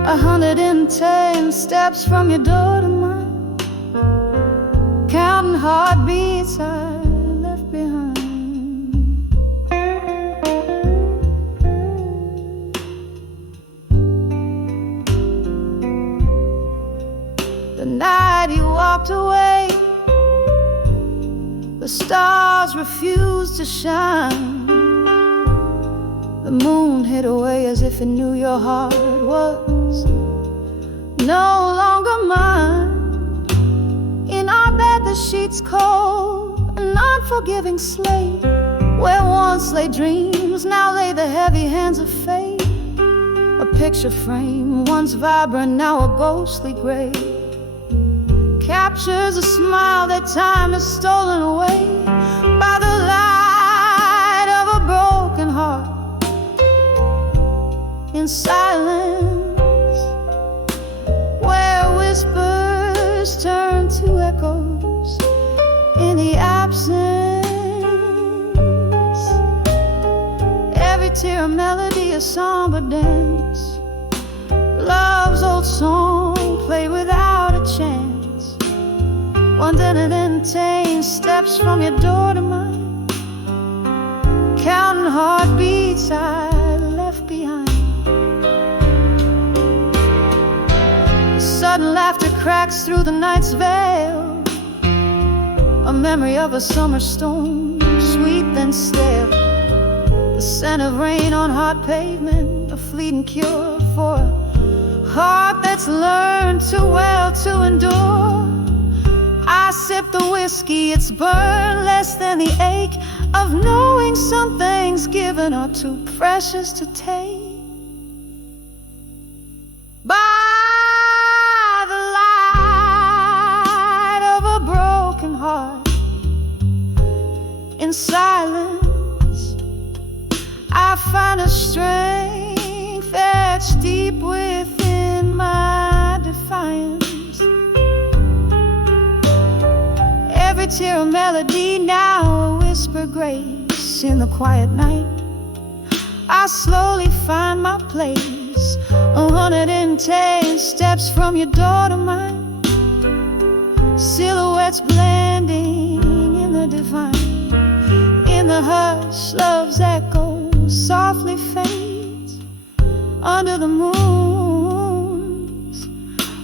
110 steps from your door to mine, counting heartbeats I left behind. The night you walked away, the stars refused to shine. The moon hid away as if it knew your heart was no longer mine. In our bed the sheets cold, an unforgiving slate, where once lay dreams, now lay the heavy hands of fate. A picture frame, once vibrant, now a ghostly gray, captures a smile that time has stolen away. By the light of a broken heart, in silence, where whispers turn to echoes in the absence. Every tear a melody, a somber dance, love's old song played without a chance. 110 steps from your door to mine, counting heartbeats I left behind. Sudden laughter cracks through the night's veil, a memory of a summer storm, sweet then stale. The scent of rain on hot pavement, a fleeting cure for a heart that's learned too well to endure. I sip the whiskey, it's burned less than the ache of knowing some things given are too precious to take. By the light of a broken heart, in silence, I find a strength etched deep within my defiance. Every tear a melody, now a whisper grace. In the quiet night, I slowly find my place, 110 steps from your door to mine, silhouettes blending in the divine. In the hush, love's echo softly fades under the moon's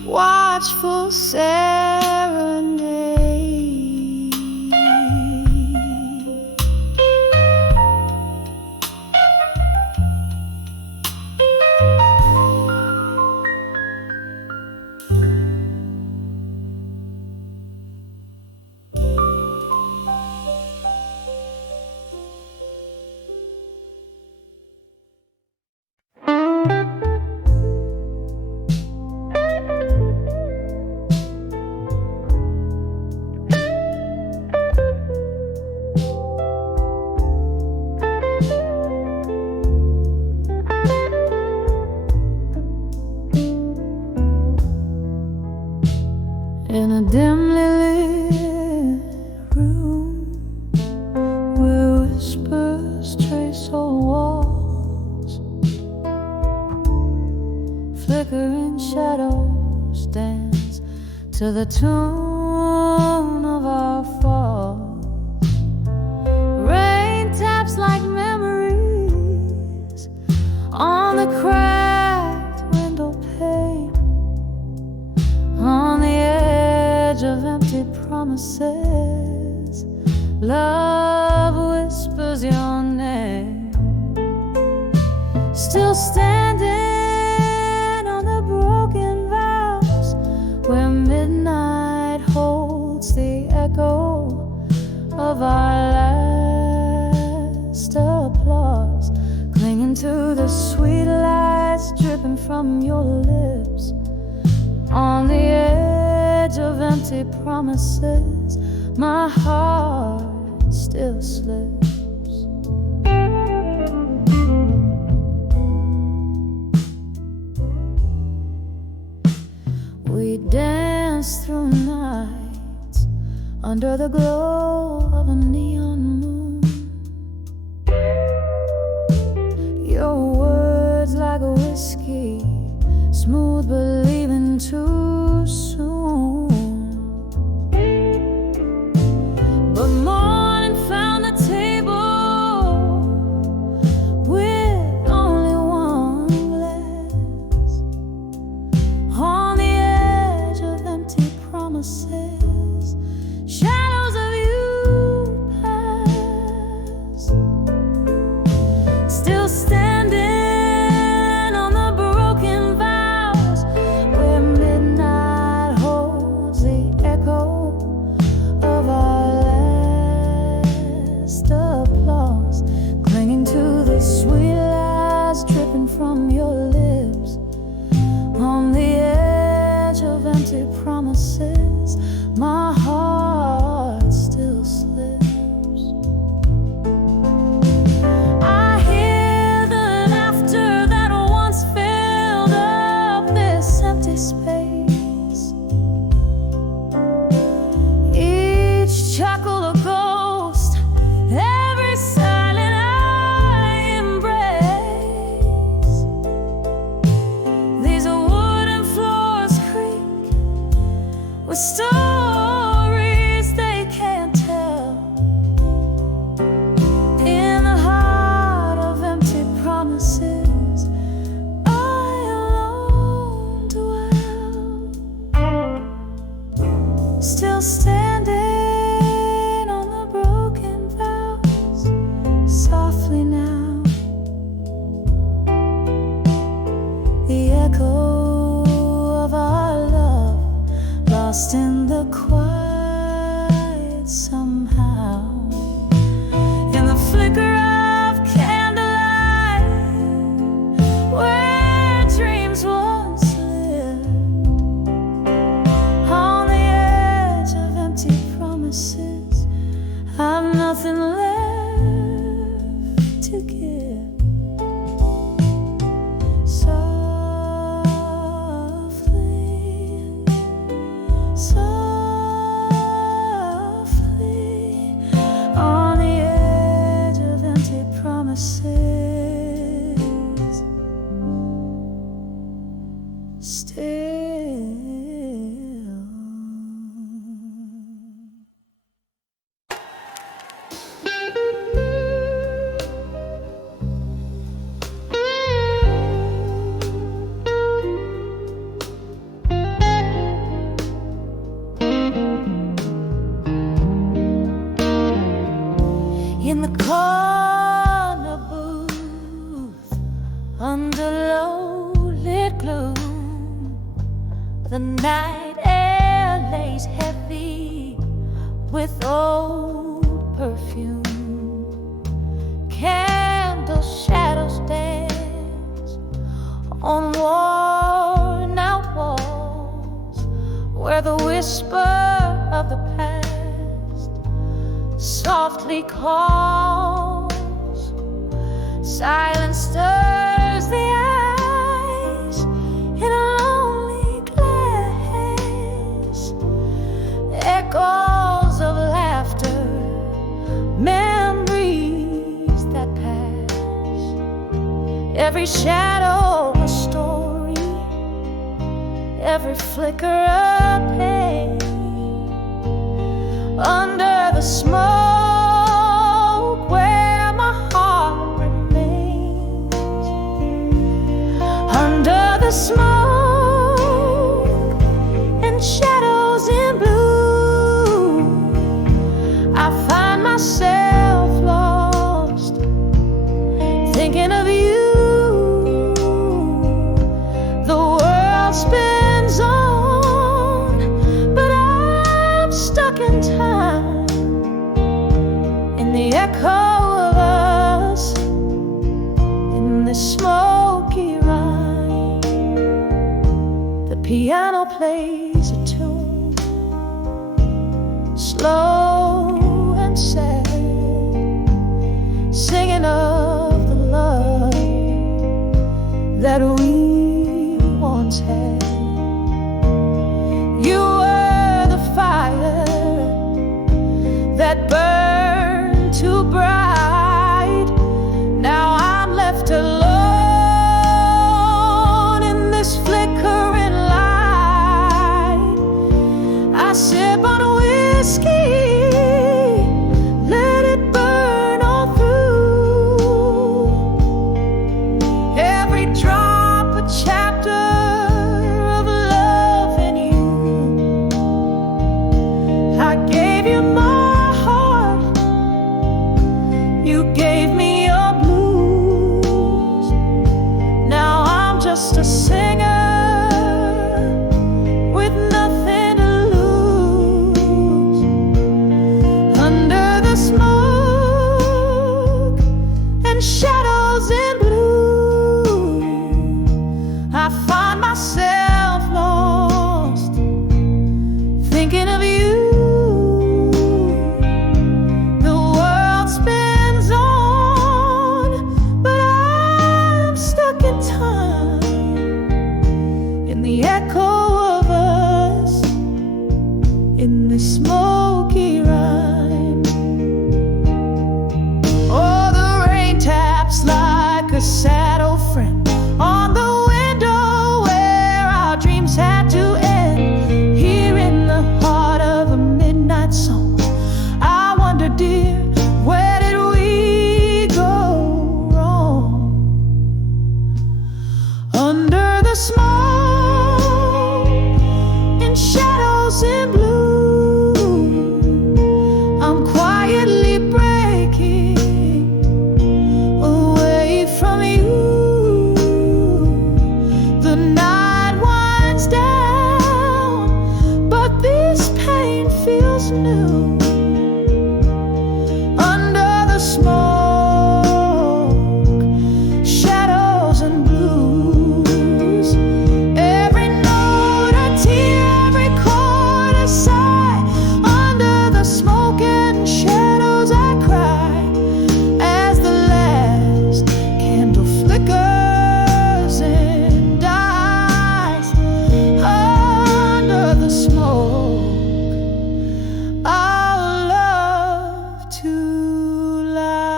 watchful serenade. to the tune of our fall. Rain taps like memories on the cracked window pane, on the edge of empty promises. Love whispers your name, still standing on the broken vows where midnight holds the echo of our last applause, clinging to the sweet lights dripping from your lips. On the edge of empty promises, my heart still slips. We dance through nights under the glow of a neon moon. Your words like a whiskey, smooth but leaving too soon. But morning found the table with only one glass, on the edge of empty promises. Shadows of you pass, still standing on the broken vows where midnight holds the echo of our last applause, clinging to the sweet lies dripping from your lips. On the edge of empty promises, my heart still slips. I hear the laughter that once filled up this empty space, each chuckle a ghost, every silent I embrace. These wooden floors creak with stories they can't tell. In the heart of empty promises, I alone dwell, still standing on the broken vows, softly now. The echo of our love, lost in the quiet somehow. In the flicker of candlelight, where dreams once lived, on the edge of empty promises, I've nothing left to give. Softly, softly, on the edge of empty promises, still. In the corner booth, under low-lit gloom, the night air lays heavy with old perfume. Candle shadows dance on worn-out walls, where the whisper of the past softly calls. Silence stirs the eyes in a lonely glass. Echoes of laughter, memories that pass. Every shadow a story, every flicker of pain. Under the smoke where my heart remains. Under the smoke and shadows in blue, I find myself lost, thinking of you. The world spins on, but I'm stuck in time, in the echo of us, in this smoky rhyme. The piano plays a tune, slow and sad, singing of the love that we once had. You were the fire that burned too bright. Now I'm left alone in this flickering light. I sip on whiskey, let it burn all through. Every drop a chapter of love in you. I gave you my heart, you gave me your blues. Now I'm just a singer with nothing to lose. Under the smoke and shadows in blue, I find myself lost, thinking of you. The world spins on, but I'm stuck in time, in the echo of us, in this smoky rhyme. Oh, the rain taps like a sad old friend on the window where our dreams had to end. Here in the heart of a midnight song, I wonder, dear, where did we go wrong? Under the smoke and shadows in blue, I'm quietly breaking away from you. The night winds down, but this pain feels new. Under the smoke, shadows and blues, every note a tear, every chord a sigh. Under the smoke and shadows I cry, as the last candle flickers and dies. Under the smoke, our love to lies.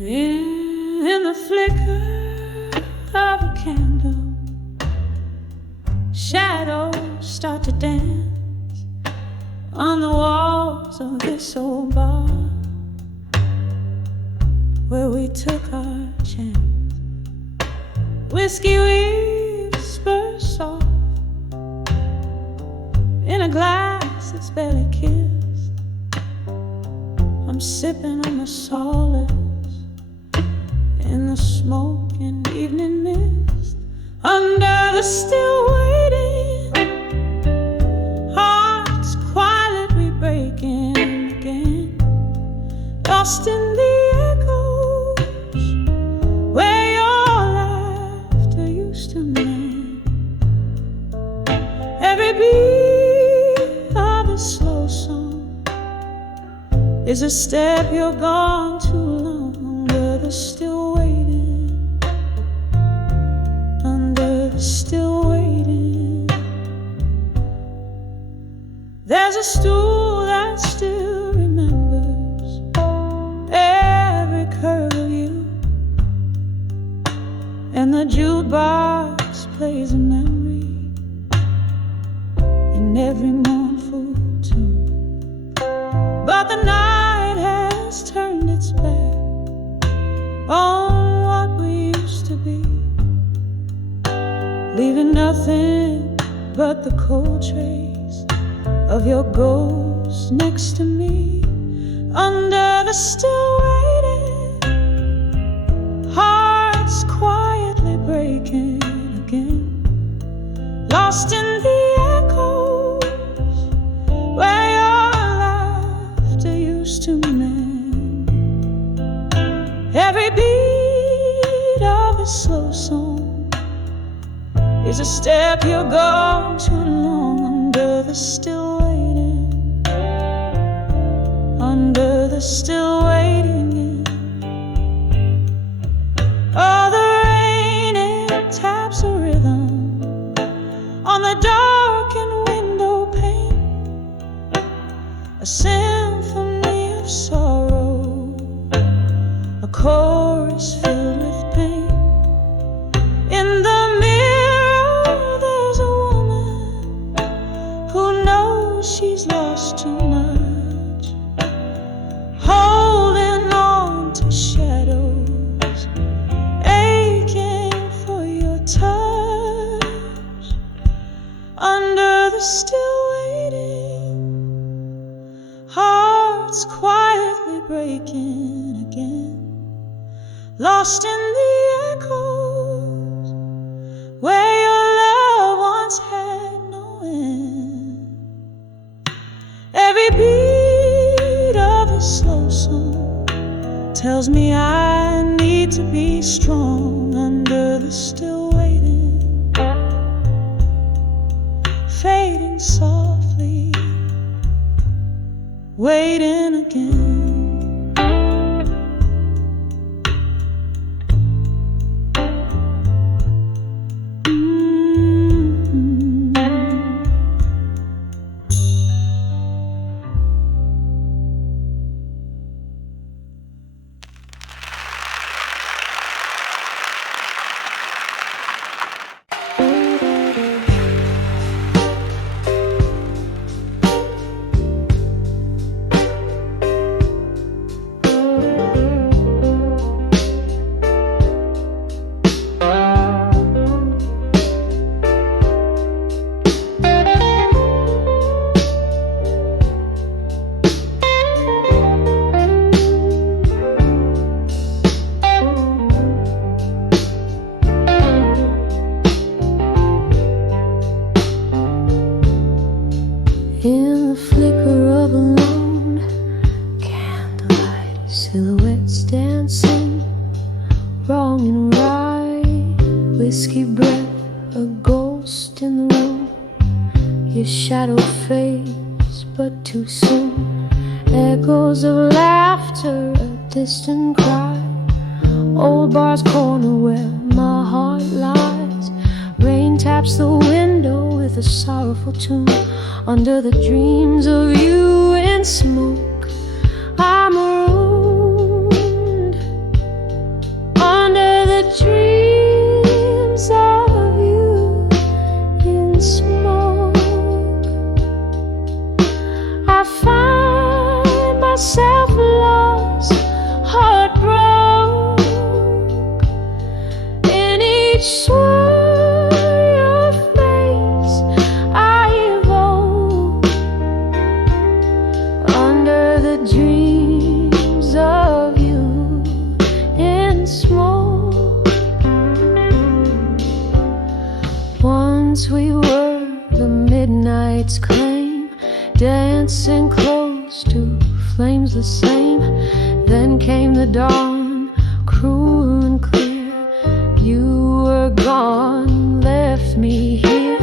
In the flicker of a candle, shadows start to dance on the walls of this old bar where we took our chance. Whiskey whispers soft in a glass that's barely kissed. I'm sipping on the solace in the smoke and evening mist. Under the still waiting, hearts quietly breaking again, lost in the echoes where your laughter used to mend. Every beat is a step you're gone too long. Under the still waiting, under the still waiting. There's a stool that still remembers every curve of you, and the jukebox plays a memory in every mournful tune. But the night has turned its back on what we used to be, leaving nothing but the cold trace of your ghost next to me. Under the still waiting, hearts quietly breaking again, lost in the echoes where your laughter used to mend. Every beat of a slow song is a step you're gone too long. Under the still waiting, under the still waiting. Oh, the rain, it taps a rhythm on the darkened window pane, a symphony of sorrow, a chorus filled with pain. In the mirror there's a woman who knows she's lost too much, holding on to shadows, aching for your touch. Under the still waiting, hearts quietly breaking again, lost in the echoes where your love once had no end. Every beat of a slow song tells me I need to be strong. Under the still waiting, fading softly, waiting again. In the flicker of a lone candlelight, silhouettes dancing, wrong and right, whiskey breath, a ghost in the room. Your shadow fades, but too soon. Echoes of laughter, a distant cry. Old bar's corner where my heart lies. Rain taps the window with a sorrowful tune. Under the dreams of you in smoke, I'm marooned. Under the dreams of you in smoke, I find myself lost, heart broke. In each swirl your face I evoke. Under the dreams of you in smoke. Once we were the midnight's claim, dancing close to flames the same. Then came the dawn, cruel and clear. You were gone, left me here.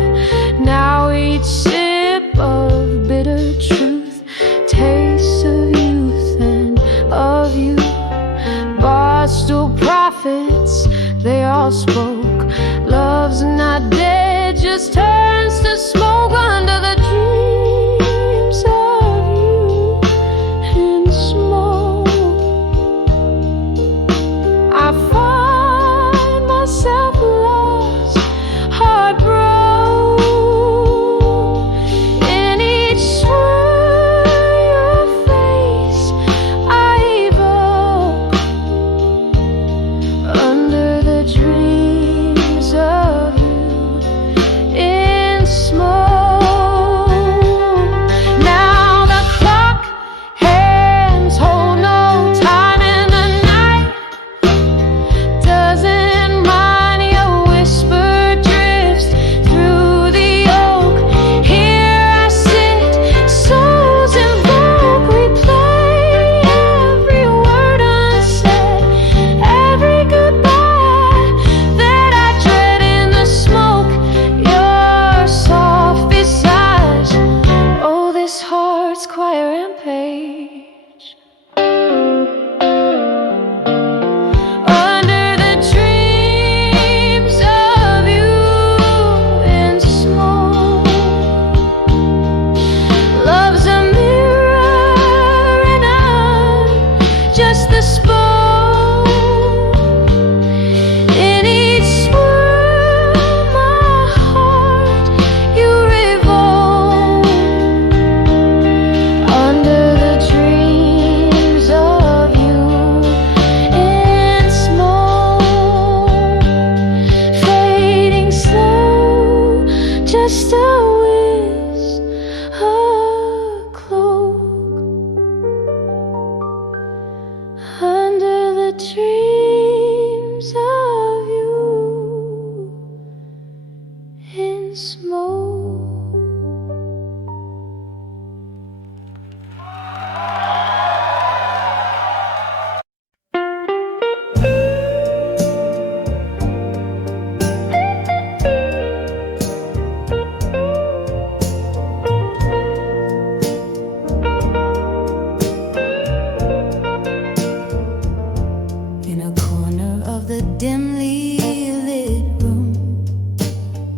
Now each sip of bitter truth tastes of youth all spoke. Love's not dead, just turns to smoke under the dreams of you in smoke. I find myself lost, heart broke, in each swirl your face I evoke, under the dreams of you in smoke. Now the clock hands hold no time in the night, doesn't mind your whisper drifts through the oak. Here I sit, souls invoke, replay every word unsaid, every goodbye that I dread in the smoke. Your soft visage, oh, this heart's choir and page. Under the dreams of you in smoke. Love's a mirror and I'm just the spoke. In each swirl my heart you revolve, under the dreams of you in smoke. Fading slow, just a whisk, a cloak, under the dreams of you in smoke. In a corner of the dimly lit room,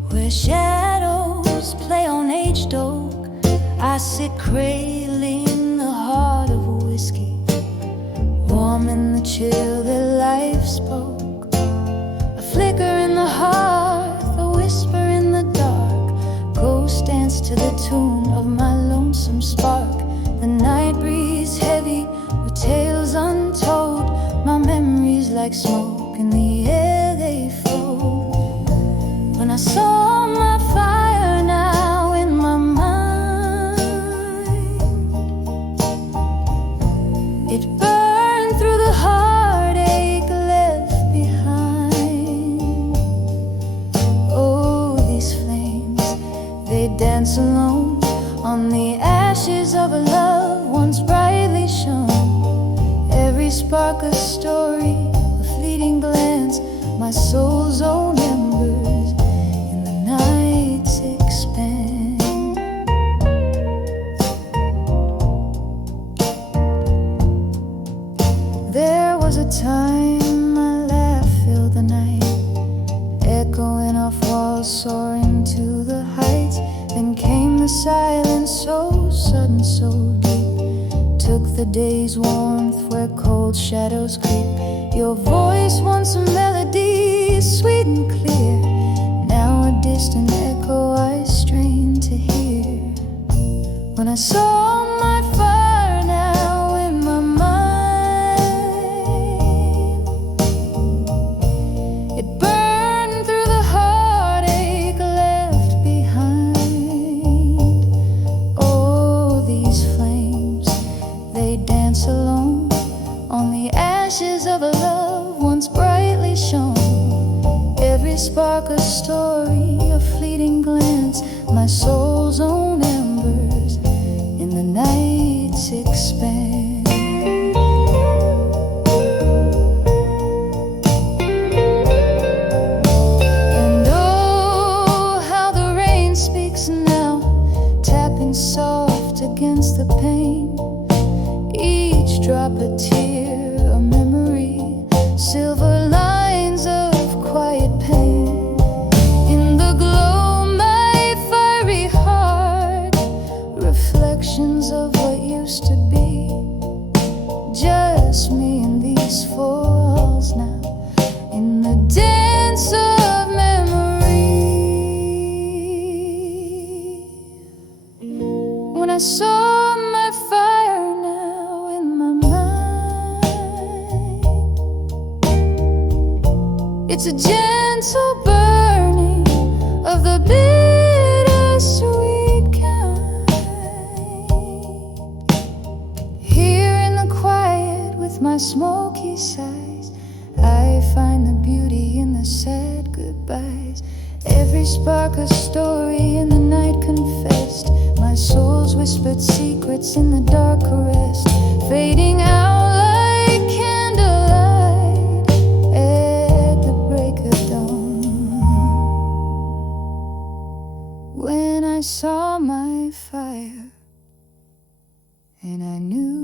where shadows play on aged oak, I sit cradling the heart of a whiskey, warm in the chill that life spoke. A flicker in the hearth, a whisper in the dark, ghost dance to the tune of my lonesome spark. The night breeze heavy with tales untold, my memories like smoke in the air they float. When I saw my fire now in my mind, it burned through the heartache left behind. Oh, these flames, they dance alone on the ashes of a love once brightly shone. Every spark a story, a fleeting glance, my soul's own embers in the night's expanse. There was a time my laugh filled the night, echoing off walls, soaring to the heights. Then came the silence, so sudden, so deep, took the day's warmth where cold shadows creep. Your voice once a melody, sweet and clear, now a distant echo I strain to hear. When I saw my fire now in my mind, it burned through the heartache left behind. Oh, these flames, they dance alone on the ashes of a love once brightly shone. Every spark a story, a fleeting glance, my soul's own embers in the night's expanse. And oh, how the rain speaks now, tapping soft against the pane. Each drop a tear, a memory, silver lines of quiet a gentle burning of the bittersweet kind. Here in the quiet with my smoky sighs, I find the beauty in the sad goodbyes. Every spark a story in the night confessed. My soul's whispered secrets in the dark caressed, fading out like candlelight at the break of dawn. When I saw my fire and I knew